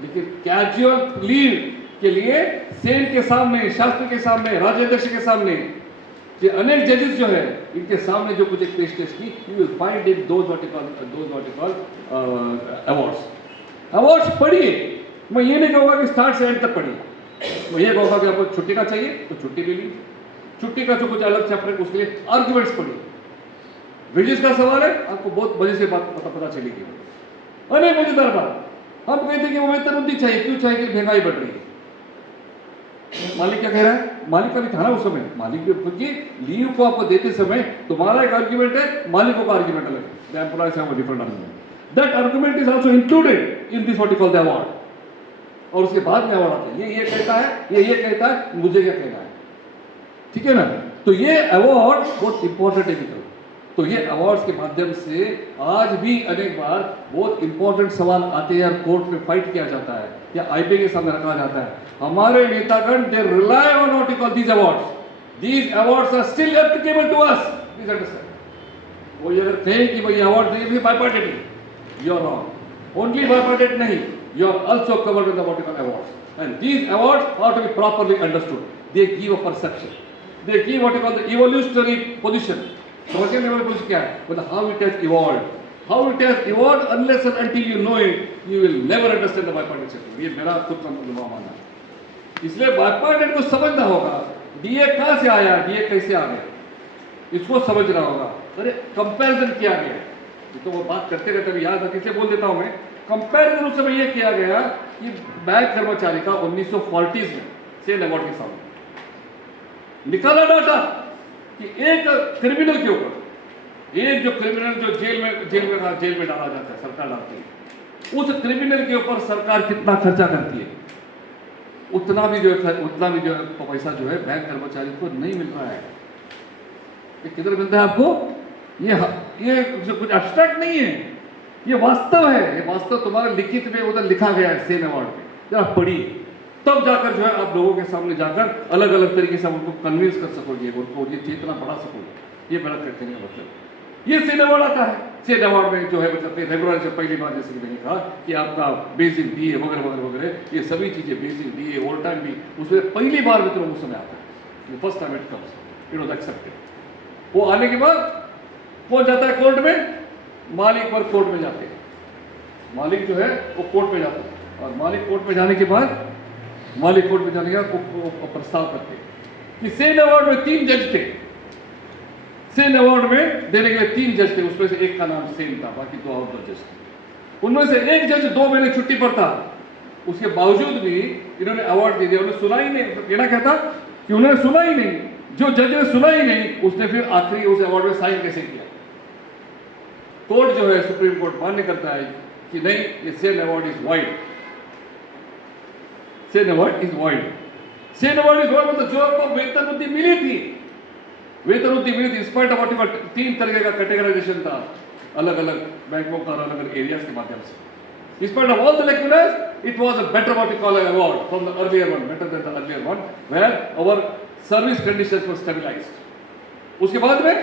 लेकिन कैजुअल लीव के लिए सेन के सामने, शास्त्री के सामने, राज्याध्यक्ष के सामने, ये अनेक जजेस जो है इनके सामने जो कुछ एक पेशकश की, you will find in those what you call awards पढ़िए। मैं ये नहीं कहूँगा कि स्टार्ट से एंड तक पढ़िए, मैं ये कहूँगा कि आपको छुट्टी का चाहिए तो छुट्टी ले लीजिए, छुट्टी का जो कुछ अलग चैप्टर उसके लिए आर्ग्यूमेंट्स पढ़िए। वेजेस का सवाल है, आपको बहुत मजे से बात पता चलेगी, अनेक मजेदार बात। हम कहते हैं कि वो वेतन वृद्धि चाहिए, क्यों चाहिए, महंगाई बढ़ रही है। मालिक क्या कह रहा है, मालिक का भी था ना उस समय, मालिक भी, क्योंकि लीव को आपको देते समय तुम्हारा एक आर्ग्यूमेंट है, मालिकों का आर्ग्यूमेंट अलग है, the employees have a different argument, that argument is also included in this what you call the award. और उसके बाद में अवार्ड आता है, ये कहता है, ये कहता है, मुझे क्या कहना है, ठीक है ना। तो ये अवार्ड बहुत इंपॉर्टेंट है मित्रों। तो ये अवार्ड्स के माध्यम से आज भी अनेक बार बहुत इंपॉर्टेंट सवाल आते हैं और कोर्ट में फाइट किया जाता है या IBA के सामने रखा जाता है। हमारे नेतागण they rely on what you call these awards, these awards are still applicable to us, please understand. वो ये अगर कहें कि भाई अवार्ड देंगे bipartite, you are wrong, only bipartite नहीं, you are also covered with what you call awards, and these awards are to be properly understood, they give a perception, they give what you call the evolutionary position. समझिए लेवल पोजीशन क्या है, मतलब how it has evolved, how it has evolved, unless and until you know it you will never understand the bipartite system. ये मेरा खुद का मानना है। इसलिए बाइपार्टेट को समझना होगा, DA कहां से आया, DA कैसे आ गया, इसको समझना होगा। अरे कंपैरिजन किया गया, तो वो बात करते रहते भी याद है, बोल देता हूं मैं। कंपैरिजन उस समय ये किया गया कि बैंक कर्मचारी का 1940s में सेन अवार्ड के सामने निकाला डाटा कि एक क्रिमिनल के ऊपर, एक जो क्रिमिनल जो जेल में डाला जाता है, सरकार डालती है, उस क्रिमिनल के ऊपर सरकार कितना खर्चा करती है, उतना भी जो है पैसा जो है बैंक कर्मचारी को नहीं मिल रहा है। ये किधर मिलता है आपको, ये जो कुछ एब्स्ट्रैक्ट नहीं है, ये वास्तव है, ये वास्तव तुम्हारे लिखित में उधर लिखा गया है सेन अवार्ड में, जरा पढ़िए, तब जाकर जो है आप लोगों के सामने जाकर अलग अलग तरीके से उनको कन्विंस कर सकोगे, उनको ये चेतना बढ़ा सकोगे। ये मेरा कहने का मतलब, ये सेन अवार्ड आता है, सेन अवार्ड में जो है मतलब रेगुलर से पहली बार जैसे कि मैंने कहा कि आपका बेसिक डीए वगैरह वगैरह वगैरह ये सभी चीज़ें बेसिक डीए ओवर टाइम भी उसमें पहली बार वितरण उस समय आता है, first time it comes, it was accepted. वो आने के बाद कौन जाता है कोर्ट में, मालिक पर कोर्ट में जाते हैं, मालिक जो है वो कोर्ट में जाता है और मालिक कोर्ट में जाने के बाद मालिक कोर्ट में जाने के बाद वो प्रस्ताव करते हैं कि सेन अवार्ड में 3 जज थे, सेन अवार्ड में देने के लिए 3 जज थे, उसमें से एक का नाम सेन था, बाकी 2 और 2 जज थे। उनमें से एक जज 2 महीने छुट्टी पर था, उसके बावजूद भी इन्होंने अवार्ड दे दिया। उन्होंने सुना ही नहीं, कहना क्या था कि उन्होंने सुना ही नहीं, जो जज ने सुना ही नहीं उसने फिर आखिरी उस अवार्ड में साइन कैसे किया। कोर्ट जो है सुप्रीम कोर्ट मान्य करता है कि नहीं, ये Sen award is wide, Sen award is wide, Sen award is wide मतलब जो आपको वेतन वृद्धि मिली थी, वेतन वृद्धि मिली थी, स्पॉट ऑफ 3 तरह का कैटेगराइजेशन था अलग अलग बैंकों का अलग अलग एरियाज के माध्यम से। Despite of all the lacunas, it was a better what we call an award from the earlier one, better than the earlier one, where our service conditions were stabilized. उसके बाद में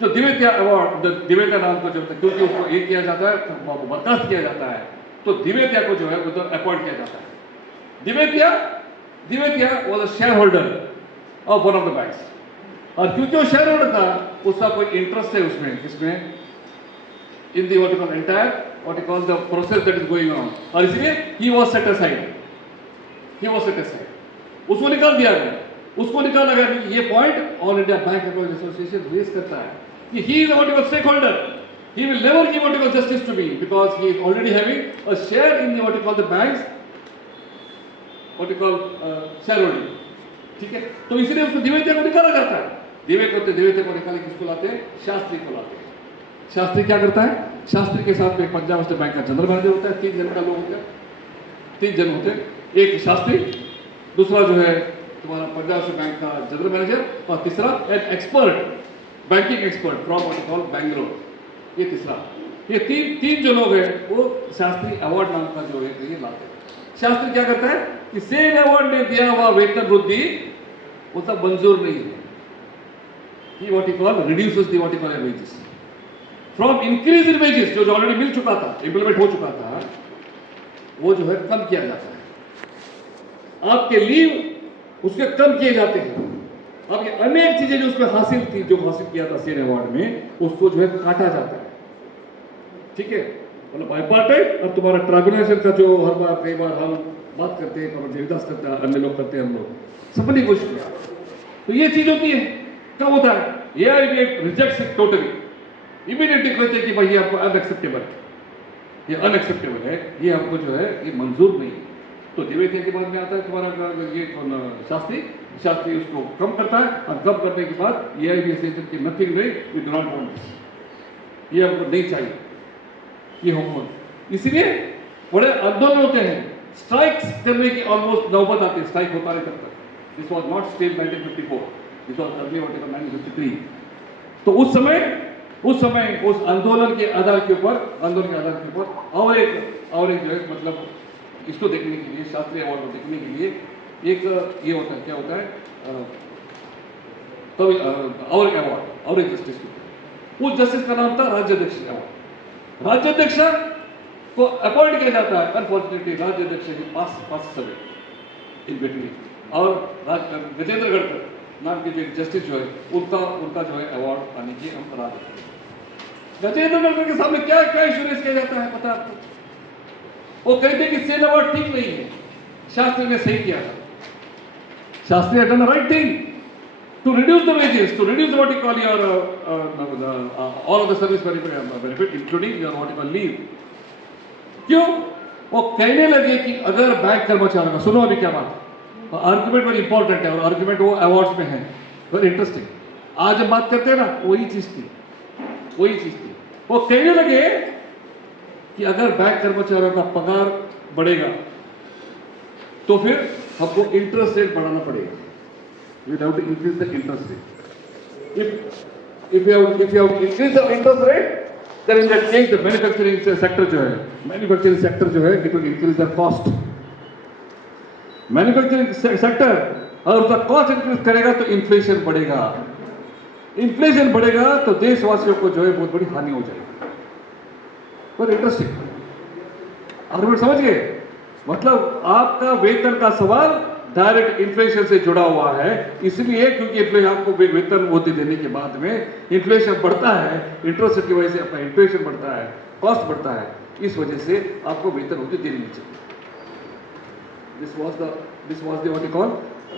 जो दिवेत्या अवार्ड, दिवेत्या नाम को जो क्योंकि उसको एक किया जाता है, बर्खास्त किया जाता है, तो दिवेत्या को जो है उधर अपॉइंट किया जाता है। दिवेत्या was a shareholder of one of the banks, और क्योंकि वो शेयर होल्डर था उसका कोई इंटरेस्ट है उसमें, इसमें in the what you call entire what you call the process that is going on, और इसलिए he was set aside, उसको निकाल दिया गया, उसको निकाला गया। ये point All India Bank Employees Association raise करता है कि he is a what you call stakeholder, he will never give what you call justice to me because he is already having a share in the what you call the banks what you call shareholding, ठीक है। तो इसलिए उसको दिवेत्या को निकाला जाता है। दिवेत्या को निकाले किसको लाते हैं, शास्त्री को लाते हैं। शास्त्री क्या करता है, शास्त्री के साथ में पंजाब स्टेट बैंक का जनरल मैनेजर होता है, 3 जन का लोग होते हैं, 3 जन होते हैं, एक शास्त्री, दूसरा जो है तुम्हारा पंजाब स्टेट बैंक का जनरल मैनेजर और तीसरा an expert, banking expert from what you call Bangalore, ये तीसरा, ये तीन जो लोग हैं वो शास्त्री अवार्ड नाम का जो है ये लाते हैं। शास्त्री क्या करता है कि सेन अवार्ड में दिया हुआ वेतन वृद्धि वो सब मंजूर नहीं है, he what you call reduces the what you call wages from increase in wages, जो ऑलरेडी मिल चुका था, इंप्लीमेंट हो चुका था, वो जो है कम किया जाता है। आपके लीव उसके कम किए जाते हैं, आपके अनेक चीजें जो उसमें हासिल थी, जो हासिल किया था सेन अवार्ड में, उसको जो है काटा जाता है, ठीक है। मतलब बाइपार्टाइट, अब तुम्हारा ट्राइब्यूनल का जो हर बार कई बार हम बात करते हैं, कमर देवदास करता है, अन्य लोग करते हैं, हम लोग सबने कोशिश किया, तो ये चीज होती है। कब होता है ये रिजेक्ट्स इट टोटली, इमीडिएटली कहते हैं कि भाई ये आपको अनएक्सेप्टेबल है, ये अनएक्सेप्टेबल है, ये हमको जो है ये मंजूर नहीं है। तो दिवेत्या के बाद में आता है तुम्हारा ये कौन, शास्त्री उसको कम करता है, और कम करने के बाद ये कि nothing way, we do not want this, ये हमको नहीं चाहिए, ये हमको, इसलिए बड़े आंदोलन होते हैं, स्ट्राइक्स करने की ऑलमोस्ट नौबत आती है, स्ट्राइक होता नहीं तब तक। This was not still 1954, this was early 1953। तो उस समय उस आंदोलन के आधार के ऊपर और एक जो है मतलब इसको देखने के लिए, शास्त्रीय अवार्ड को देखने के लिए एक ये होता है, क्या होता है, तो और एक अवार्ड, और एक जस्टिस को, उस जस्टिस का नाम था राज्याध्यक्ष अवार्ड। राज्याध्यक्ष को अपॉइंट किया जाता है, अनफॉर्चुनेटली राज्याध्यक्ष की पास सवे इन बिटवीन, और गजेंद्र गढ़कर नाम के जो जस्टिस जो है उनका जो है अवार्ड आने की हम करा देते हैं। गजेंद्र गढ़कर के सामने क्या इशू रेज किया जाता है पता है आपको? वो कहते हैं कि सेन अवार्ड ठीक नहीं है, शास्त्री ने सही किया था, Shastri had done the right thing to reduce the wages, to reduce what you call your all of the service benefit including your what you call leave। क्यों? वो कहने लगे कि अगर बैंक कर्मचारियों का, सुनो अभी क्या बात, आर्गुमेंट वेरी इंपॉर्टेंट है, और आर्गुमेंट वो अवार्ड्स में है, वेरी इंटरेस्टिंग। आज हम बात करते हैं ना, वही चीज थी। वो कहने लगे कि अगर बैंक कर्मचारियों का पगार बढ़ेगा तो फिर हमको इंटरेस्ट रेट बढ़ाना पड़ेगा। We have to increase the interest rate. If you have to increase the interest rate, then in that case the manufacturing sector जो है, it will increase the cost. Manufacturing sector अगर उसका cost increase करेगा तो inflation बढ़ेगा। inflation बढ़ेगा तो देशवासियों को जो है बहुत बड़ी हानि हो जाएगी। पर इंटरेस्टिंग आर्गुमेंट समझ गए? मतलब आपका वेतन का सवाल डायरेक्ट इन्फ्लेशन से जुड़ा हुआ है, इसलिए क्योंकि इन्फ्लेशन आपको वेतन वृद्धि देने के बाद में इन्फ्लेशन बढ़ता है, इंटरेस्ट की वजह से आपका इन्फ्लेशन बढ़ता है, कॉस्ट बढ़ता है, इस वजह से आपको वेतन वृद्धि देनी चाहिए। This was the what you call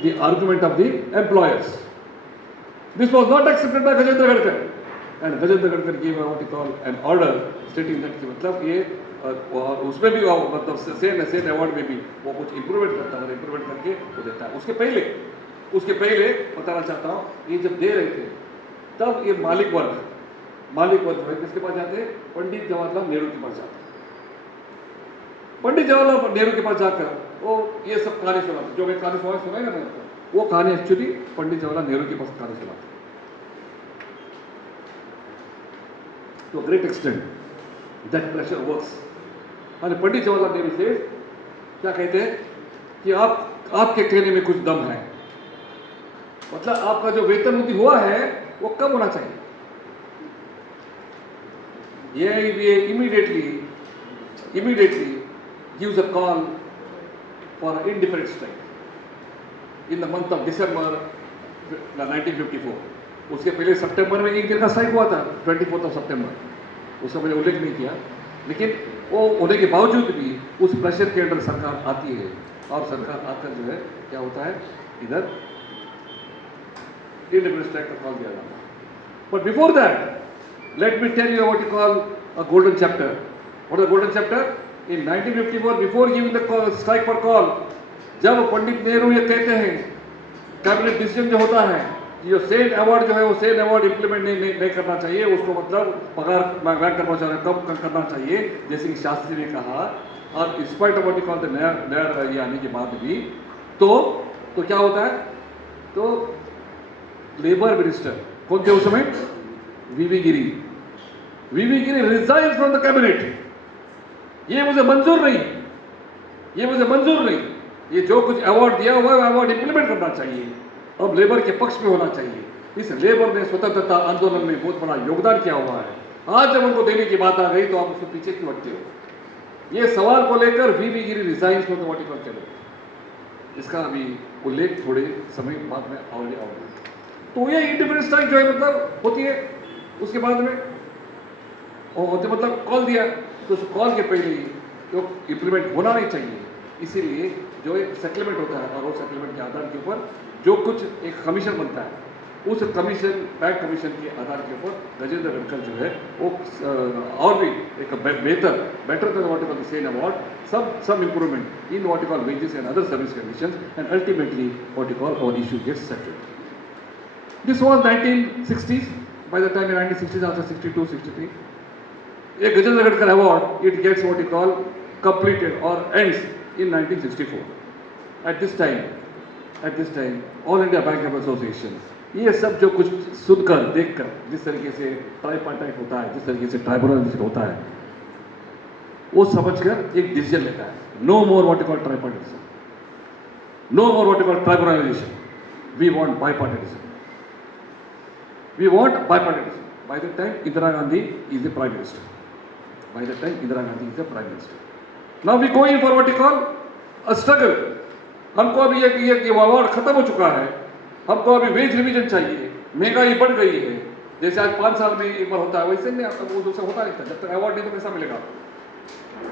the argument of the employers. This was not accepted by Gajendra Gadkar and Gajendra Gadkar give what you call an order stating that कि मतलब ये और उसमें भी मतलब सेन अवार्ड में भी वो कुछ इंप्रूवमेंट करता है, इंप्रूवमेंट करके वो देता है। उसके पहले बताना चाहता हूँ, ये जब दे रहे थे तब ये मालिक वर्ग जो है किसके पास जाते हैं? पंडित जवाहरलाल नेहरू के पास जाते हैं। पंडित जवाहरलाल नेहरू के पास जाकर वो ये सब कहानी सुनाते, जो मैं कहानी सुनाई ना मैंने, वो कहानी एक्चुअली पंडित जवाहरलाल नेहरू के पास कहानी सुनाते। तो great extent that pressure works. और पंडित जवाहरलाल नेहरू से क्या कहते हैं कि आपके कहने में कुछ दम है, मतलब आपका जो वेतन वृद्धि हुआ है वो कब होना चाहिए? ये immediately gives a call for indefinite strike in the month of December 1954। उसके पहले सितंबर में एक दिन का स्ट्राइक हुआ था, 24 सितंबर, उसका मैंने उल्लेख नहीं किया, लेकिन वो होने के बावजूद भी उस प्रेशर के अंदर सरकार आती है और सरकार आकर जो है क्या होता है, इधर indefinite strike का कॉल दिया जाता है। But before that let me tell you what you call a golden chapter. What is golden chapter? In 1954 before giving the strike for call, जब पंडित नेहरू ये कहते हैं, कैबिनेट डिसीजन जो होता है, ये सेन अवार्ड जो है वो सेन अवार्ड इंप्लीमेंट नहीं करना चाहिए, उसको मतलब पगार बैंक कर्मचारी कम करना चाहिए, जैसे कि शास्त्री ने कहा, और in spite of what you call the नया ये आने के बाद भी तो क्या होता है? तो लेबर मिनिस्टर कौन थे उस समय? वीवी Giri resign from the cabinet. ये मुझे मंजूर नहीं, ये जो कुछ अवार्ड दिया हुआ है अवार्ड इंप्लीमेंट करना चाहिए, अब लेबर के पक्ष में होना चाहिए। इस लेबर ने स्वतंत्रता आंदोलन में बहुत बड़ा योगदान किया हुआ है, आज जब उनको देने की बात आ गई तो आप उसके पीछे क्यों हटते हो? ये सवाल को लेकर VV Giri resign from the what you call cabinet, इसका अभी उल्लेख थोड़े समय बाद में आएगा। तो ये इंडिपेंडेंस स्ट्राइक जो है मतलब होती है उसके बाद में, और जब मतलब कॉल दिया तो उस कॉल के पहले ही तो इंप्लीमेंट होना नहीं चाहिए, इसीलिए जो एक सेटलमेंट होता है और वो सेटलमेंट के आधार के ऊपर जो कुछ एक कमीशन बनता है, उस कमीशन बैंक कमीशन के आधार के ऊपर गजेंद्र गडकर जो है वो और भी एक better than what you call the Sen award, some improvement in what you call wages and other service conditions, and ultimately what you call our issue gets settled. This was 1960s. By the time in 1960s, after 62, 63, a Gajendra Gadkar award, it gets what you call completed or ends in 1964. At this time, All India Bank Association, ये सब जो कुछ सुनकर देखकर जिस तरीके से ट्राइपार्टाइट होता है, जिस तरीके से ट्राइब्यूनल होता है, वो समझकर एक डिसीजन लेता है, no more what you call tripartism, no more what you call tribunalisation, we want bipartism. By that time, Indira Gandhi is the Prime Minister. Now we go in for what you call a struggle. हमको अभी ये अवार्ड खत्म हो चुका है, हमको अभी वेज रिवीजन चाहिए, महंगाई बढ़ गई है, जैसे आज 5 साल में एक बार होता है वैसे नहीं, वो दूसरा होता नहीं था, जब तक अवार्ड नहीं तो कैसा मिलेगा?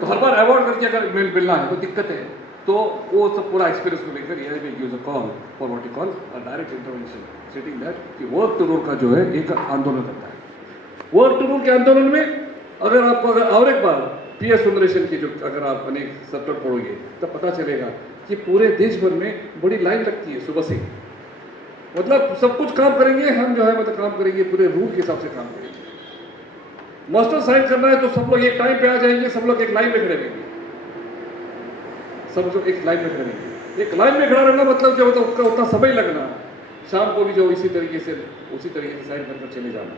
तो हर बार अवार्ड करके अगर मिलना है तो दिक्कत है, तो वो सब पूरा एक्सपीरियंस को लेकर ये gives a call for what you call a direct intervention, स्टेटिंग that कि वर्क टू रूल का जो है एक आंदोलन करता है। वर्क टू रूल के आंदोलन में अगर आपको और एक बार PS सुंदरेशन की जो अगर आप अनेक सब्जेक्ट पढ़ोगे तब पता चलेगा कि पूरे देश भर में बड़ी लाइन लगती है सुबह से, मतलब सब कुछ काम करेंगे हम जो है मतलब काम करेंगे पूरे रूल के हिसाब से काम करेंगे। मास्टर साइन करना है तो सब लोग एक टाइम पे आ जाएंगे, सब लोग एक लाइन में खड़े रहेंगे, सब लोग एक लाइन में खड़े रहेंगे। एक लाइन में खड़ा रहना मतलब जो होता है उसका उतना समय लगना, शाम को भी जो उसी तरीके से साइन कर चले जाना,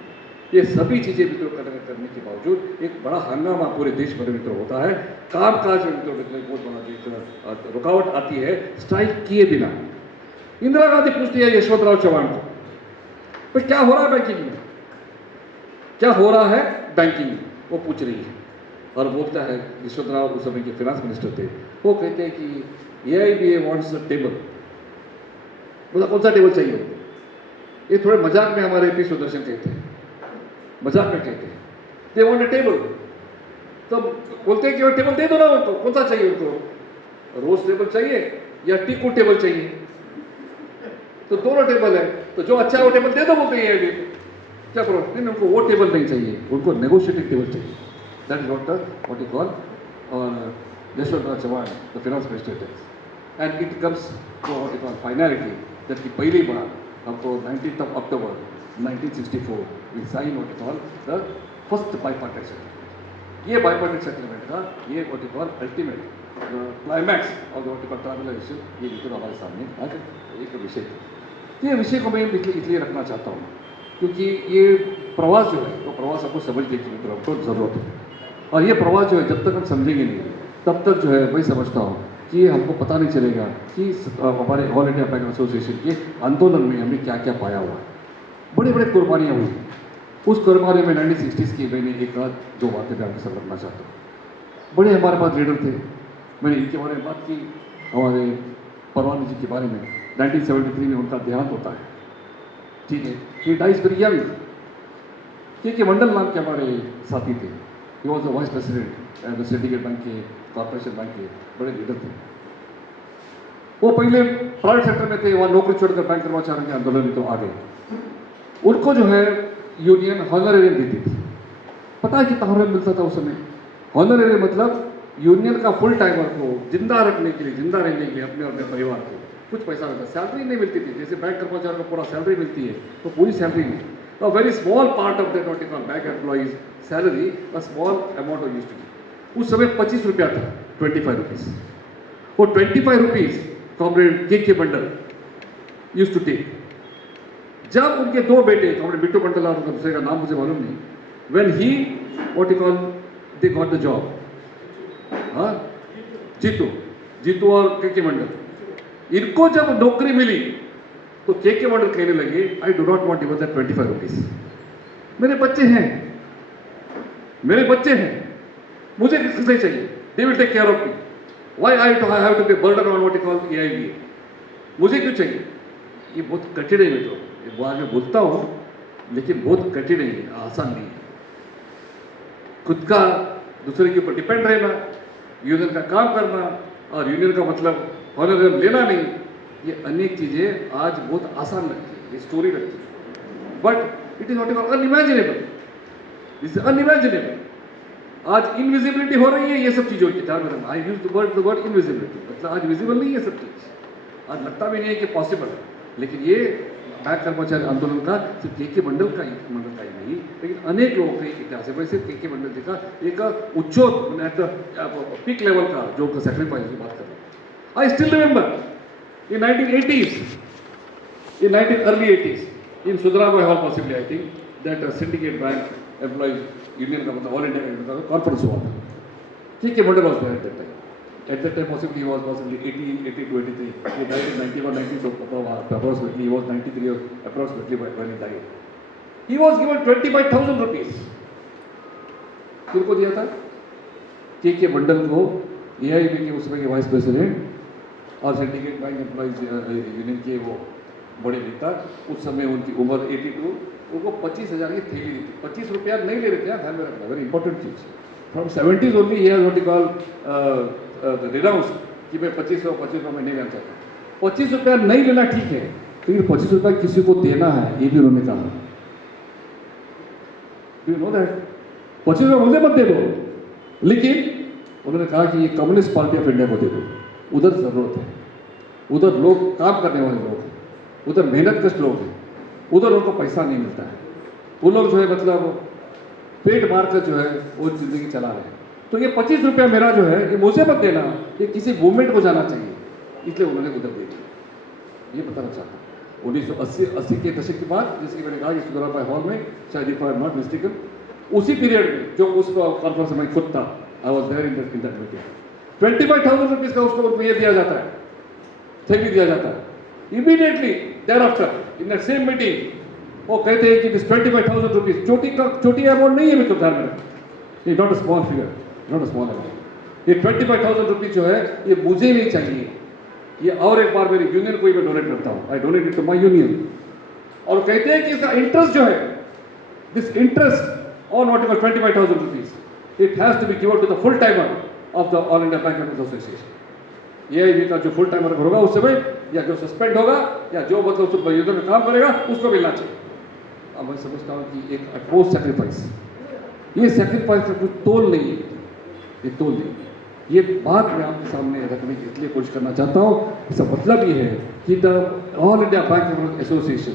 ये सभी चीज़ें मित्रों करने के बावजूद एक बड़ा हंगामा पूरे देश भर में मित्रों होता है। कामकाज में मित्रों बहुत बड़ा जो रुकावट आती है स्ट्राइक किए बिना। इंदिरा गांधी पूछती है यशवंतराव चौहान को, पर क्या हो रहा है बैंकिंग में, क्या हो रहा है बैंकिंग में, वो पूछ रही है। और बोलता है यशवंत राव उस समय के फाइनेंस मिनिस्टर थे, वो कहते हैं कि AIBA वांट्स अ टेबल। बोला कौन सा टेबल चाहिए? ये थोड़े मजाक में हमारे पी सुदर्शन कहते हैं, मजाक में कहते हैं, दे वांट अ टेबल। तो बोलते हैं कि वो टेबल दे दो ना उनको, कौन सा चाहिए उनको, रोज टेबल चाहिए या टीकू टेबल चाहिए? तो दोनों टेबल है, तो जो अच्छा है वो टेबल दे दो बोलते हैं ये क्या करो? नहीं उनको वो टेबल नहीं चाहिए, उनको नेगोशिएटिंग टेबल चाहिए। That is what you call और Yashwant Rao Chavan the finance minister and it comes to what you call finality that की पहली बार हमको 19th of October 1964 we sign what you call the first bipartite settlement. ये बाइपार्टिट सेटलमेंट का ये what you call ultimate climax of what you call tribalisation ये बिल्कुल हमारे सामने आज एक विषय है। ये विषय को मैं इसलिए रखना चाहता हूँ क्योंकि ये प्रवास जो है तो प्रवास आपको समझने की हमको ज़रूरत है, और ये प्रवास जो है जब तक हम समझेंगे नहीं तब तक जो है वही समझता हूँ कि हमको पता नहीं चलेगा कि हमारे ऑल इंडिया बैंक एसोसिएशन के आंदोलन में हमने क्या क्या पाया हुआ। बड़ी बड़ी कुर्बानियाँ हुई। उस कुर्बानी में 1960s की मैंने एक दो बातें मैं आपके साथ रखना चाहता हूँ। बड़े हमारे पास लीडर थे, मैंने इनके बारे में बात की, हमारे परवानी जी के बारे में 1973 में उनका देहांत होता है, ठीक है, ही डाइज वेरी यंग। के मंडल नाम के हमारे साथी थे, he was the vice president syndicate bank के, कॉर्पोरेशन बैंक के बड़े लीडर थे। वो पहले प्राइवेट सेक्टर में थे, वहाँ नौकरी छोड़कर बैंक कर्मचारियों के आंदोलन में तो आ गए। उनको जो है यूनियन हॉनरेरियम देती थी। पता है कितना हॉनरेरियम मिलता था उस समय? हॉनरेरियम मतलब यूनियन का फुल टाइमर को जिंदा रखने के लिए, जिंदा रहने के लिए अपने अपने परिवार को कुछ पैसा मिलता। सैलरी नहीं मिलती थी, जैसे बैंक कर्मचारियों को पूरा सैलरी मिलती है तो पूरी सैलरी नहीं। A very small part of that what you call bank employees salary, a small amount of used to be. उस समय 25 रुपया था, 25 रुपीज। वो 25 रुपीज कॉमरेड के मंडल यूज्ड टू टेक। जब उनके दो बेटे कॉमरेड बिट्टू मंडल और उनका दूसरे का नाम मुझे मालूम नहीं, when he what you call they got the job, हाँ जीतू और के मंडल, इनको जब नौकरी मिली तो के मंडल कहने लगे I do not want even that 25 rupees. मेरे बच्चे हैं, मेरे बच्चे हैं, मुझे किससे चाहिए? They will take care of me, why I have to be burden on what you call AIBA, मुझे क्यों चाहिए? ये बहुत कठिन है मित्रों, वो आगे बोलता हूँ लेकिन बहुत कठिन है, आसान नहीं है। खुद का दूसरे के ऊपर डिपेंड रहना, यूनियन का काम करना और यूनियन का मतलब हॉनरेरियम लेना नहीं, ये अनेक चीज़ें आज बहुत आसान लगती है, ये स्टोरी लगती है, but it is not unimaginable, this is unimaginable. आज इनविजिबिलिटी हो रही है ये सब चीज़ों की, ध्यान में रखना। आई यूज द वर्ड इनविजिबिलिटी, मतलब आज विजिबल नहीं है सब चीज़, आज लगता भी नहीं है कि पॉसिबल है। लेकिन ये बैंक कर्मचारी आंदोलन का सिर्फ के मंडल का ही नहीं, लेकिन अनेक लोगों के इतिहास है। वैसे के मंडल जी का एक उच्चोत एट द पीक लेवल का जो सेक्रीफाइस की बात कर रहे हैं। I still remember in 1980s, in early 80s, in Sudarabhai Hall possibly I think, that syndicate bank employees union का मतलब all India का conference हुआ था। ठीक है, मंडल was there at that time. At that time possibly he was possibly 80 to 83. He died in 91, 92 approximately. He was 93 years approximately when he died. He was given 25,000 rupees. किनको दिया था? के मंडल को, AIB के उस समय के वाइस प्रेसिडेंट और सिंडिकेट बैंक एम्प्लॉइज यूनियन के वो बड़े नेता, उस समय उनकी उम्र 82, उनको 25,000 की थैली दी थी। 25 रुपया नहीं ले रहे थे, ध्यान में रखना, very important cheese. From 70s only he has what you call renounce कि मैं 25 रुपये में नहीं लेना चाहता। 25 रुपया नहीं लेना ठीक है, लेकिन 25 रुपया किसी को देना है ये भी उन्होंने कहा। Do you know that? 25 रुपया मुझे मत दे दो, लेकिन उन्होंने कहा कि ये कम्युनिस्ट पार्टी ऑफ इंडिया को दे दो, उधर ज़रूरत है, उधर लोग काम करने वाले लोग हैं, उधर मेहनत कश लोग हैं, उधर उनको पैसा नहीं मिलता है, वो लोग जो है मतलब पेट मार कर जो है वो ज़िंदगी चला रहे हैं। तो ये 25 रुपया मेरा जो है ये मुझे मत देना, ये किसी मूवमेंट को जाना चाहिए, इसलिए उन्होंने उधर दे दिया। ये बताना चाहता हूँ 1980 के दशक के बाद, जिसकी मैंने कहा कि सुदराबाई हॉल में, शायद if I am not mistaken, उसी पीरियड में जो उस कॉन्फ्रेंस में खुद था, I was there in that meeting, 25,000 rupees का उसको ये दिया जाता है, थैली दिया जाता है। Immediately thereafter in that same meeting वो कहते हैं कि दिस 25,000 रुपीज छोटी अमाउंट नहीं है मित्र, ध्यान में रखना, it not a small figure. Not a small amount. ये 25,000 रुपीज जो है ये मुझे नहीं चाहिए, ये और एक बार मेरी यूनियन को ही मैं डोनेट करता हूँ, I donate it to my union. और कहते हैं कि इसका इंटरेस्ट जो है, this interest on whatever 25,000 rupees, it has to be given to the full timer of the all India bank association. ये का जो फुल टाइमर होगा उस समय, या जो सस्पेंड होगा, या जो मतलब उस यूनियन में काम करेगा, उसको मिलना चाहिए। अब मैं समझता हूँ कि एक अटमोस्ट सेक्रीफाइस, ये सेक्रीफाइस का कुछ तोल नहीं है, ये तोल नहीं है। ये बात मैं आपके सामने रखने की इसलिए कोशिश करना चाहता हूँ, इसका मतलब ये है कि the all India bank Association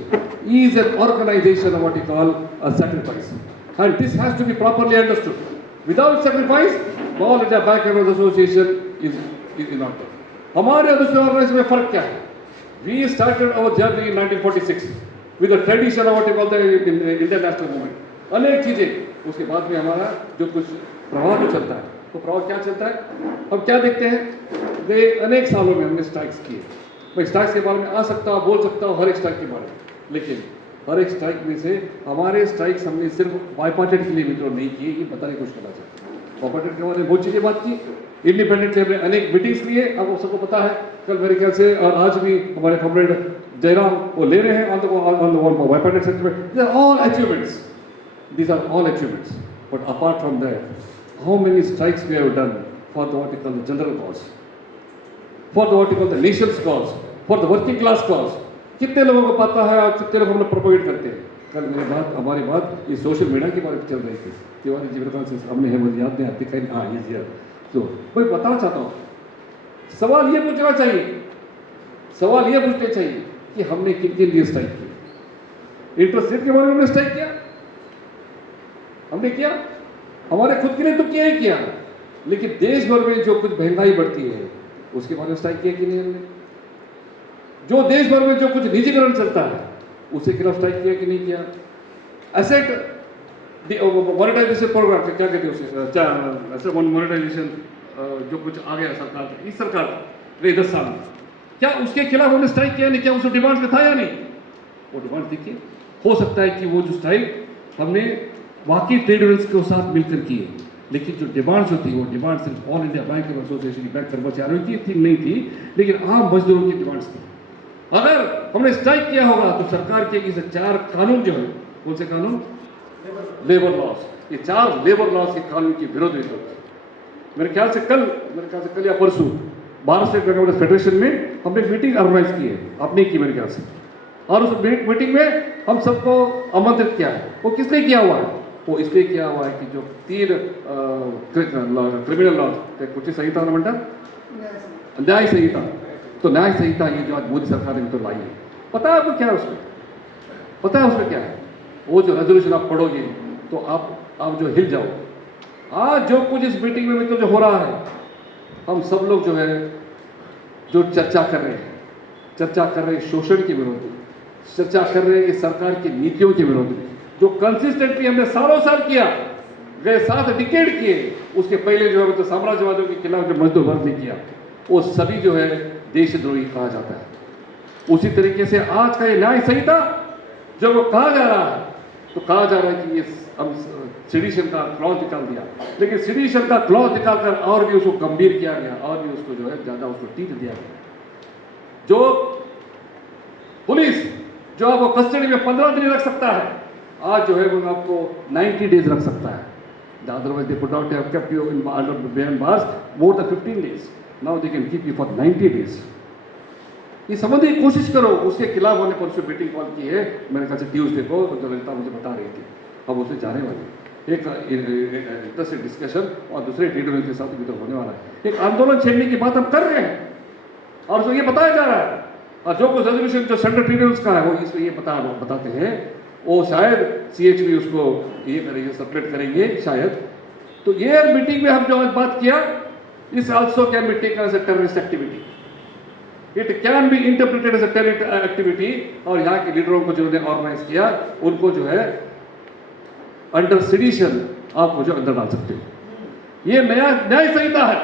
is an organisation what you call a sacrifice, and this has to be properly understood. Without sacrifice All India bank Association is not there. हमारे और दूसरे ऑर्गेनाइजेशन में फर्क क्या है? We started our journey in 1946 with the tradition of what you call the Indian national movement, अनेक चीजें। उसके बाद में हमारा जो कुछ प्रभाव जो चलता है, तो प्रभाव क्या चलता है, हम क्या देखते हैं, वे अनेक सालों में हमने स्ट्राइक्स किए। मैं स्ट्राइक्स के बारे में आ सकता हूँ, बोल सकता हूँ हर एक स्ट्राइक के बारे में, लेकिन हर एक स्ट्राइक में से हमारे स्ट्राइक्स हमने सिर्फ बाइपार्टेड के लिए विड्रॉ नहीं किए, ये बताने की कोशिश करना चाहते हैं। बाइपार्टेड के बारे में बहुत चीजें बात की, इंडिपेंडेंटली हमने अनेक मीटिंग्स लिए, अब सबको पता है। कल मेरे ख्याल से और आज भी हमारे कॉमरेड जयराम वो ले रहे हैं on the bipartite sector. These are all achievements, these are all achievements, but apart from that, how many strikes we have done for the what you call the general cause, for the what you call the nation's cause, for the working class cause? कितने लोगों को पता है और कितने लोग हम लोग प्रोपोगेट करते हैं? कल मेरी बात, हमारी बात ये सोशल मीडिया के बारे में चल रही थी, तिवारी जी मेरे ख्याल से हमने है, मुझे याद नहीं आती, कहीं हाँ ये जी। तो मैं बताना चाहता हूँ, सवाल ये पूछना चाहिए, सवाल ये पूछना चाहिए कि हमने किन किन लिए स्ट्राइक किया? इंटरेस्ट रेट के बारे में हमने स्ट्राइक किया, हमने किया, हमारे खुद के लिए तो किया ही किया, लेकिन देश भर में जो कुछ महंगाई बढ़ती है उसके बारे में स्ट्राइक किया कि नहीं हमने? जो देश भर में जो कुछ निजीकरण चलता है उसके खिलाफ स्ट्राइक किया कि नहीं किया? एसेट मोनेटाइजेशन प्रोग्राम क्या कहते हैं उसे, मोनेटाइजेशन जो कुछ आ गया सरकार, इस सरकार के 10 साल में, क्या उसके खिलाफ हमने स्ट्राइक किया नहीं? क्या उसको डिमांड में था या नहीं? वो डिमांड देखिए, हो सकता है कि वो जो स्ट्राइक हमने बाकी ट्रेड यूनियंस के साथ मिलकर किए, लेकिन जो डिमांड्स जो थी वो डिमांड सिर्फ ऑल इंडिया बैंक एसोसिएशन की बैंक कर्मचारियों की थी नहीं थी, लेकिन आम मजदूरों की डिमांड्स थी। अगर हमने स्ट्राइक किया होगा तो सरकार के इस 4 कानून जो है, कौन से कानून? लेबर लॉज, ये 4 लेबर लॉज के कानून के विरोध में होता है। मेरे ख्याल से कल या परसों भारत स्टेट बैंक फेडरेशन में हमने मीटिंग ऑर्गेनाइज की है, आपने की मेरे ख्याल से, और उस मीटिंग में हम सबको आमंत्रित किया है। वो किसने किया हुआ है? वो इसलिए किया हुआ है कि जो 3 क्रिमिनल लॉ कुछ संहिता म्हणता न्याय संहिता, तो न्याय संहिता ये जो आज मोदी सरकार ने तो लाई है, पता है आपको क्या है उसमें? पता है उसमें क्या है? वो जो रेजोल्यूशन आप पढ़ोगे तो आप जो हिल जाओ। आज जो कुछ इस मीटिंग में तो जो हो रहा है, हम सब लोग जो है जो चर्चा कर रहे हैं शोषण के विरोध में, चर्चा कर रहे हैं इस सरकार की नीतियों के विरोध में, जो कंसिस्टेंटली हमने सालों साल किया, गए 7 डिकेड किए। उसके पहले जो है तो साम्राज्यवादियों के खिलाफ जो मजदूर वर्ग ने किया, वो सभी जो है देशद्रोही कहा जाता है। उसी तरीके से आज का ये न्याय संहिता जो वो कहा जा रहा है, तो कहा जा रहा है कि ये हम सेडिशन का क्लॉज निकाल दिया, लेकिन सेडिशन का क्लॉज निकालकर और भी उसको गंभीर किया गया, और भी उसको जो है ज्यादा उसको टीक दिया गया। जो पुलिस जो आपको कस्टडी में 15 दिन रख सकता है, आज जो है वो आपको 90 डेज रख सकता है। Otherwise they put out have kept you in under behind bars more than 15 days, now they can keep you for 90 days. ये समझने की कोशिश करो। उसके खिलाफ हमने परसों मीटिंग कॉल की है, मेरे ख्याल से ट्यूसडे को, जो ललिता मुझे बता रही थी, हम उससे जाने वाले एक तरह से डिस्कशन, और दूसरे ट्रेड यूनियन के साथ भी तो होने वाला है। एक आंदोलन छेड़ने की बात हम कर रहे हैं, और उसमें ये बताया जा रहा है, और जो कुछ रेजोल्यूशन जो सेंट्रल ट्रेड यूनियंस का है वो इसमें ये बताते हैं, वो शायद CHP उसको ये करेंगे, सर्कुलेट करेंगे शायद। तो ये मीटिंग में हम जो आज बात किया, इस also can be taken as a terrorist activity, it can be interpreted as a terrorist activity. और यहाँ के लीडरों को जिन्होंने ऑर्गेनाइज किया, उनको जो है अंडर सेडिशन आप मुझे अंदर डाल सकते हो। ये नया न्याय संहिता है,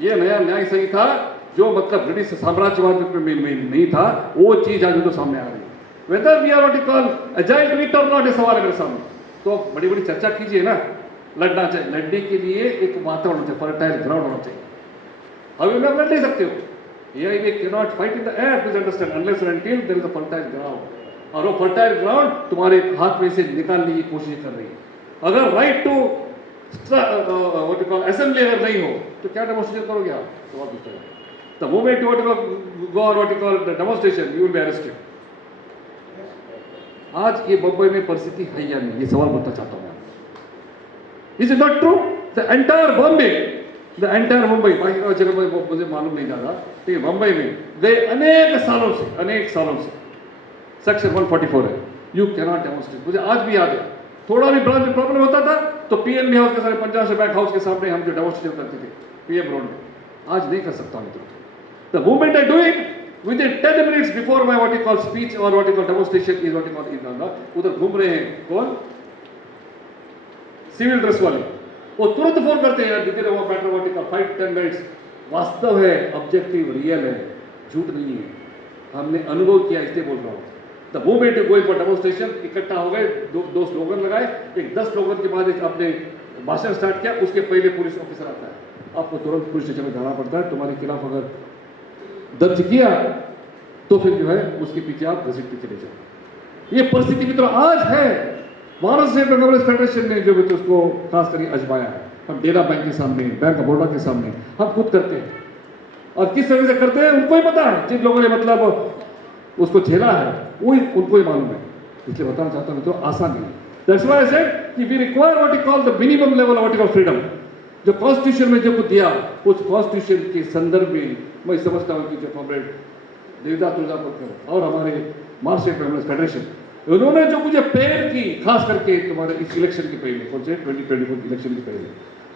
ये नया न्याय संहिता जो मतलब ब्रिटिश साम्राज्यवाद में नहीं था, वो चीज आज तो सामने आ रही है। Whether we are what you call agile to it और नॉट, ये सवाल है मेरे सामने। तो बड़ी बड़ी चर्चा कीजिए ना, लड़ना चाहिए, लड़ने के लिए एक वातावरण होना चाहिए, फर्टाइल ग्राउंड होना चाहिए। हवा में आप लड़ नहीं सकते हो, AI we cannot fight in the air, please understand, unless and until there is a fertile ground. और वो फर्टाइल ग्राउंड तुम्हारे हाथ में से निकालने की कोशिश कर रही है। अगर right to what you call assembly अगर नहीं हो तो क्या डेमोन्स्ट्रेशन करोगे आप? तो आप दूसरा द मोमेंट यू गो और what you call demonstration you will be arrested. आज ये बम्बई में परिस्थिति है या नहीं, ये सवाल पूछना चाहता हूं मैं। Is it not true? The entire Bombay, the entire Mumbai, बाकी और जगह में मुझे मालूम नहीं ज़्यादा, लेकिन मुंबई में गए अनेक सालों से सेक्शन 144 है, यू कैनॉट डेमोन्स्ट्रेट। मुझे आज भी याद है, थोड़ा भी प्रॉब्लम होता था तो पीएनबी हाउस के सामने, पंजाब बैंक हाउस के सामने हम जो डेमोन्स्ट्रेशन करते थे पीएम रोड में, आज नहीं कर सकता हूँ। The moment I do it within 10 minutes before my what you call speech or what you call demonstration is what you call इधर उधर घूम रहे हैं कौन? सिविल ड्रेस वाले, वो तुरंत फोन करते हैं, यार वो matter what you call 5-10 minutes. वास्तव है, ऑब्जेक्टिव रियल है, झूठ नहीं है, हमने अनुभव किया, इसलिए बोल रहा हूँ। The moment you going for demonstration, इकट्ठा हो गए, दो स्लोगन लगाए, एक 10 स्लोगन के बाद एक आपने भाषण स्टार्ट किया, उसके पहले पुलिस ऑफिसर आता है, आपको तुरंत पुलिस स्टेशन में जाना पड़ता है। तुम्हारे खिलाफ अगर दर्ज किया तो फिर जो है उसके पीछे आप घसीट के चले जाओ। ये परिस्थिति मित्रों आज है। भारत स्टेट कांग्रेस फेडरेशन ने जो भी उसको खास करके आजमाया है, हम डेरा बैंक के सामने, बैंक ऑफ बड़ौदा के सामने हम खुद करते हैं, और किस तरह से करते हैं उनको ही पता है। जिन लोगों ने मतलब उसको झेला है वो उनको ही मालूम है, इसलिए बताना चाहता हूं तो आसान नहीं। दैट्स व्हाई आई सेड कि we require what you call the minimum level what you call freedom, जो कॉन्स्टिट्यूशन में जो कुछ दिया, उस कॉन्स्टिट्यूशन के संदर्भ में मैं समझता हूं कि जो कॉमरेड देवदास तुलजापुर और हमारे महाराष्ट्र कांग्रेस फेडरेशन, उन्होंने जो मुझे पहल की, खास करके तुम्हारे इस इलेक्शन के पहले, कौन से 2024 इलेक्शन के पहले,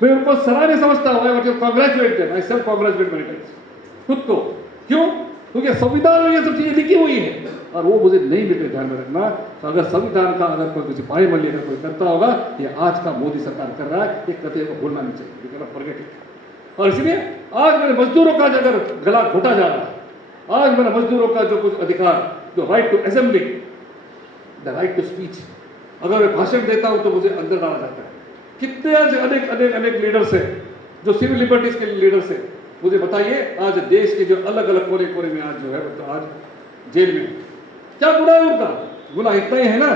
मैं उनको सराहनीय समझता हूं। I congratulate them, I self congratulate many times खुद को। क्यों? क्योंकि संविधान में ये सब चीजें लिखी हुई है और वो मुझे नहीं मिले। ध्यान में रखना, अगर संविधान का अगर कोई कुछ पायमल्य अगर कोई करता होगा, ये आज का मोदी सरकार कर रहा है, ये कतई को भूलना नहीं चाहिए, यू कैन फॉरगेट इट। और इसलिए आज मेरे मजदूरों का अगर गला घोटा जा रहा है, आज मेरे मजदूरों का जो कुछ अधिकार, जो right to assembly, the right to speech, अगर मैं भाषण देता हूं तो मुझे अंदर डाला जाता है। कितने आज अनेक लीडर्स हैं जो सिविल लिबर्टीज के लीडर्स हैं, मुझे बताइए आज देश के जो अलग अलग कोने कोने में आज जो है मतलब आज जेल में, क्या गुनाह है उनका? गुनाह इतना ही है ना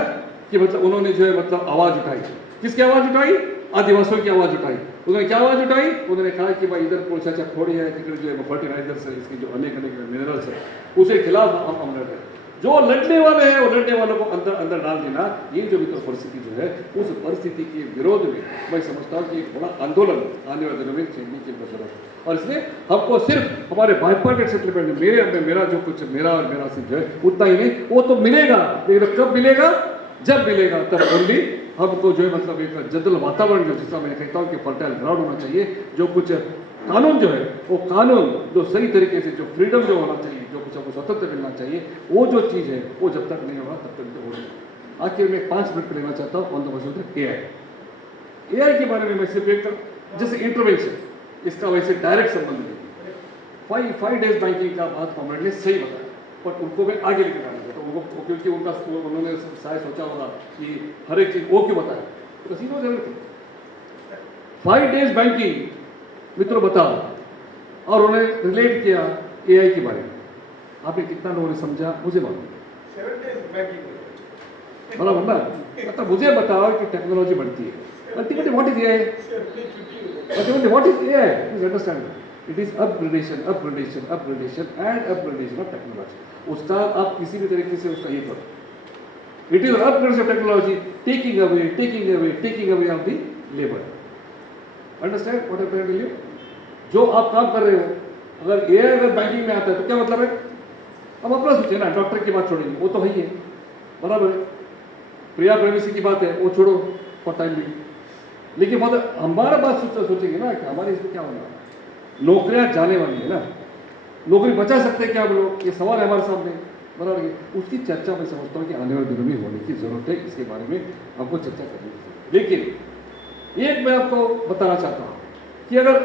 कि मतलब उन्होंने जो है मतलब आवाज उठाई। किसकी आवाज उठाई? आदिवासियों की आवाज उठाई। उन्होंने क्या आवाज उठाई? उन्होंने कहा कि भाई इधर कोई चाचा खोड़ी है, इधर जो है फर्टिलाइजर्स है, इसके जो अनेक मिनरल्स है, उसके खिलाफ हम लड़ रहे हैं। जो लड़ने वाले हैं वो लड़ने वालों को अंदर डाल देना, ये जो भी तो परिस्थिति जो है, उस परिस्थिति के विरोध में मैं समझता हूँ कि एक बड़ा आंदोलन आने वाले दिनों में छेड़ने की जरूरत है। और इसलिए हमको सिर्फ हमारे बाइपार्टिक सेटलमेंट मेरा जो कुछ मेरा सिर्फ जो है उतना ही नहीं, वो तो मिलेगा, लेकिन कब मिलेगा? जब मिलेगा तब ओनली हमको जो है मतलब एक जनरल वातावरण जो, जिसका मैं कहता हूँ कि फर्टाइल ग्राउंड होना चाहिए, जो कुछ कानून जो है वो कानून जो सही तरीके से, जो फ्रीडम जो होना चाहिए, जो कुछ हमको स्वतंत्र मिलना चाहिए, वो जो चीज़ है वो जब तक नहीं होगा तब तक तो हो नहीं। आखिर में 5 मिनट लेना चाहता हूँ ऑन द मौजूद AI के बारे में। मैं सिर्फ एक जैसे इंटरवेंशन, इसका वैसे डायरेक्ट संबंध नहीं। 5 डेज बैंकिंग का बात कॉमरेड ने सही बताया, पर उनको मैं आगे लेकर जाना चाहता हूँ, क्योंकि उन्होंने शायद सोचा होगा कि हर एक चीज़ वो क्यों बताया, तो सीधो एवरीथिंग 5 डेज बैंकिंग मित्रों बताओ, और उन्होंने रिलेट किया AI के बारे में। आपने कितना लोगों ने समझा मुझे मालूम, 7 days banking बराबर ना? मतलब मुझे बताओ कि टेक्नोलॉजी बढ़ती है, ultimately what is AI? Ultimately, what is AI? Please understand. It is upgradation of technology. उसका आप किसी भी तरीके से उसका ये करो. It is upgradation of technology, taking away of the labor. Understand what I'm trying to tell you? जो आप काम कर रहे हो, अगर AI अगर बैंकिंग में आता है तो क्या मतलब है? अब अपना सोचिए ना, डॉक्टर की बात छोड़ेंगे, वो तो है ही है, बराबर है। प्रिया प्रेमिसी की बात है, वो छोड़ो फॉर टाइम बिंग। लेकिन मतलब हमारा बात सोचेंगे ना कि हमारे इसमें क्या होने वाला है, नौकरियां जाने वाली है ना, नौकरी बचा सकते हैं क्या हम लोग, ये सवाल है हमारे सामने, बराबर है। उसकी चर्चा मैं समझता हूँ कि आने वाले दिनों में होने की जरूरत है, इसके बारे में हमको चर्चा करनी चाहिए। लेकिन एक मैं आपको बताना चाहता हूँ कि अगर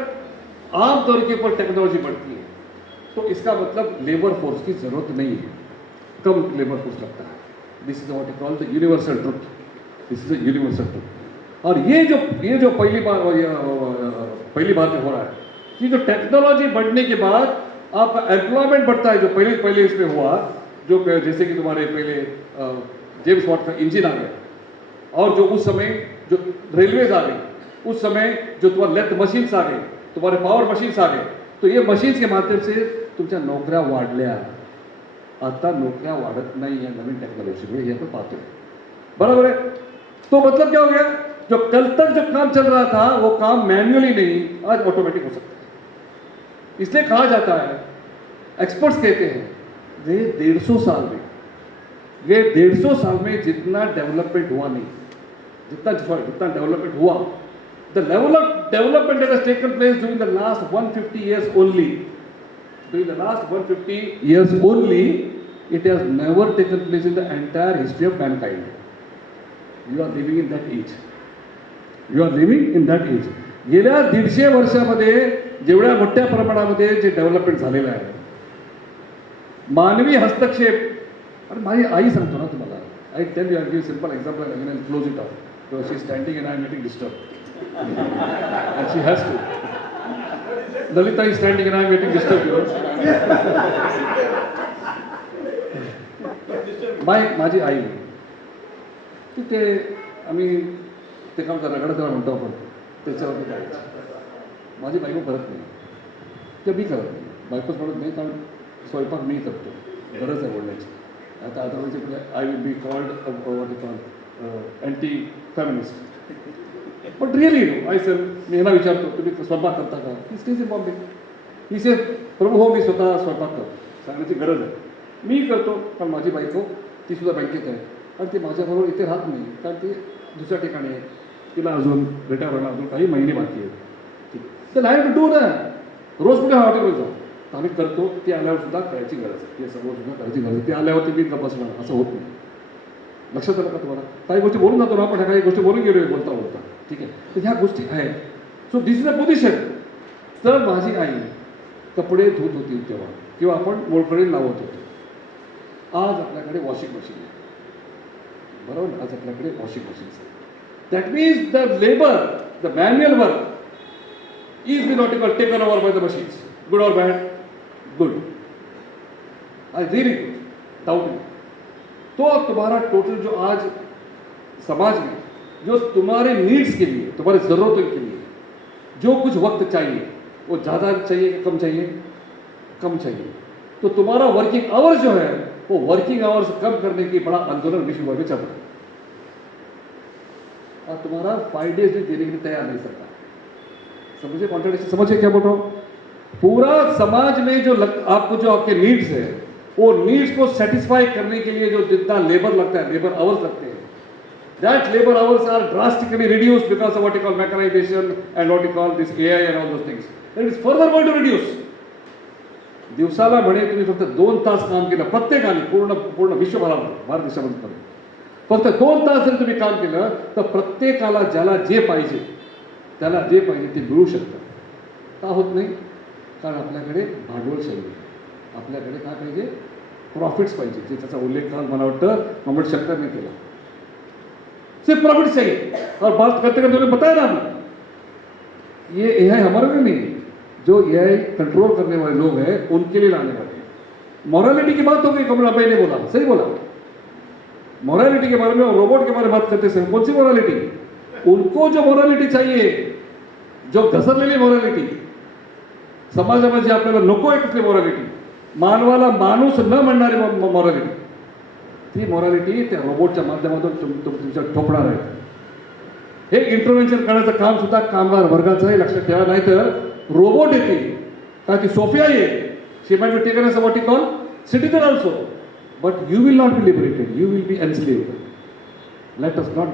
आमतौर के ऊपर टेक्नोलॉजी बढ़ती है तो इसका मतलब लेबर फोर्स की जरूरत नहीं है, कम लेबर फोर्स लगता है। This is what we call the universal truth, this is a universal truth. और ये जो पहली बार में हो रहा है, ये जो टेक्नोलॉजी बढ़ने के बाद आपका एम्प्लॉयमेंट बढ़ता है, जो पहले इसमें हुआ, जो जैसे कि तुम्हारे पहले जेम्स वॉट का इंजन आ गया, और जो उस समय जो रेलवेज आ गई, उस समय जो तुम्हारे लेथ मशीन्स आ गई, तुम्हारे पावर मशीन्स आ गए, तो ये मशीन्स के माध्यम से तुमच्या नोकऱ्या वाढल्या. आता नोकऱ्या वाढत नाही या नवीन टेक्नॉलॉजीमुळे, हे आपण पाहतोय. बराबर है. तो मतलब क्या हो गया, जो कल तक जो काम चल रहा था वो काम मैन्युअली नहीं, आज ऑटोमेटिक हो सकता है. इसलिए कहा जाता है, एक्सपर्ट्स कहते हैं, ये 150 साल में, ये 150 साल में जितना डेवलपमेंट हुआ नहीं, जितना डेवलपमेंट हुआ, the level of development that has taken place during the last 150 years only, during the last 150 years only, it has never taken place in the entire history of mankind. You are living in that age. You are living in that age. गेल्या 150 वर्षामध्ये जेवढ्या मोठ्या प्रमाणामध्ये जे डेव्हलपमेंट झालेलं आहे, मानवी हस्तक्षेप. अरे माझी आई सांगतो ना तुम्हाला, I tell you, I give simple example and close it off. So she is standing and I am getting disturbed. And she has to. Lalita is standing and I am getting disturbed. माझी आई, की ते आम्ही ते काम रगडा म्हणतो आपण, त्याच्यावरती करायचं. माझी बायको करत नाही, ते मी करत नाही, बायकोच म्हणत नाही, कारण स्वयंपाक मी करतो, गरज आहे बोलण्याची. आता otherwise I will be called anti feminist. But really no, I sir, मी ह्याला विचारतो, तुम्ही स्वयंपाक करता का? ही स्टेज इन बॉम्बे. ही से प्रभू हो, मी स्वतः स्वयंपाक करतो, सांगण्याची गरज आहे. मी करतो, पण माझी बायको ती सुद्धा बँकेत आहे, आणि ती माझ्याबरोबर इथे राहत नाही, कारण ती दुसऱ्या ठिकाणी आहे. तिला अजून रिटायर व्हायला अजून काही महिने बाकी आहेत. तर नाही टू ना, रोज कुठे हॉटेलवर जाऊ, तर आम्ही करतो. ती आल्यावर सुद्धा करायची गरज आहे, ते समोर सुद्धा करायची गरज आहे. ती आल्यावरती मी बसणार, असं होत नाही. लक्षात आलं का तुम्हाला? काही गोष्टी बोलून जातो ना आपण, काही गोष्टी बोलून गेलो बोलता बोलता, ठीक आहे. तर ह्या गोष्टी आहेत. So this is a position. तर माझी आई कपडे धुत होती तेव्हा, किंवा आपण मोलकडी लावत होतो. आज आपल्याकडे वॉशिंग मशीन आहे, बरोबर? आज आपल्याकडे वॉशिंग मशीन्स आहे. That means the labour, the manual work is be not equal taken over by the machines. Good और bad? Good. I really good, doubt नहीं. तो तुम्हारा टोटल जो आज समाज में जो तुम्हारे नीड्स के लिए, तुम्हारे ज़रूरतों के लिए जो कुछ वक्त चाहिए, वो ज़्यादा चाहिए कि कम चाहिए? कम चाहिए. तो तुम्हारा वर्किंग आवर्स जो है, वो वर्किंग आवर्स कम करने की बड़ा आंदोलन विश्व भर में चल रहा है, और तुम्हारा 5 days भी देने के लिए तैयार नहीं सकता. समझे कॉन्ट्रडिक्शन? समझिए क्या बोल रहा हूँ? पूरा समाज में जो आपको जो आपके नीड्स है, वो नीड्स को सेटिस्फाई करने के लिए जो जितना लेबर लगता है, लेबर आवर्स लगते हैं, that labor hours are drastically reduced because of what you call mechanization and what you call this AI and all those things. It is further going to reduce. दिवसाला म्हणे तुम्ही फक्त 2 तास काम केलं प्रत्येकाने, पूर्ण विश्वभरामध्ये, भारत देशामध्ये फक्त 2 तास जरी तुम्ही काम केलं, तर प्रत्येकाला ज्याला जे पाहिजे, त्याला जे पाहिजे ते मिळू शकतं. का होत नाही? कारण आपल्याकडे भांडवलशाही आहे. आपल्याकडे काय पाहिजे? प्रॉफिट्स पाहिजे. जे त्याचा उल्लेख काल मला वाटतं मोहम्मद शक्करने केला. सिर्फ प्रॉफिट चाहिए. और बात करते करते उन्होंने बताया ना, हमें ये AI हमारे लिए नहीं, जो AI कंट्रोल करने वाले लोग हैं उनके लिए लाने वाले हैं. मॉरलिटी की बात हो गई, कमला भाई ने बोला, सही बोला. मॉरलिटी के बारे में और रोबोट के बारे में बात करते समय कौन सी मॉरलिटी? उनको जो मॉरलिटी चाहिए, जो घसरलेली मॉरलिटी, समाजामध्ये आपल्याला नको आहे कसली मॉरलिटी, मानवाला माणूस न म्हणणारी मॉरलिटी, ती मॉरलिटी त्या रोबोटच्या माध्यमातून तुमच्या ठोकणार आहे. हे इंटरव्हेन्शन करण्याचं काम सुद्धा कामगार वर्गाचं आहे, लक्षात ठेवा. नाही तर रोबोट येते का, ती सोफिया येईल, she might be taken as what you call citizen also, but you will not be liberated, you will be enslaved. Let us not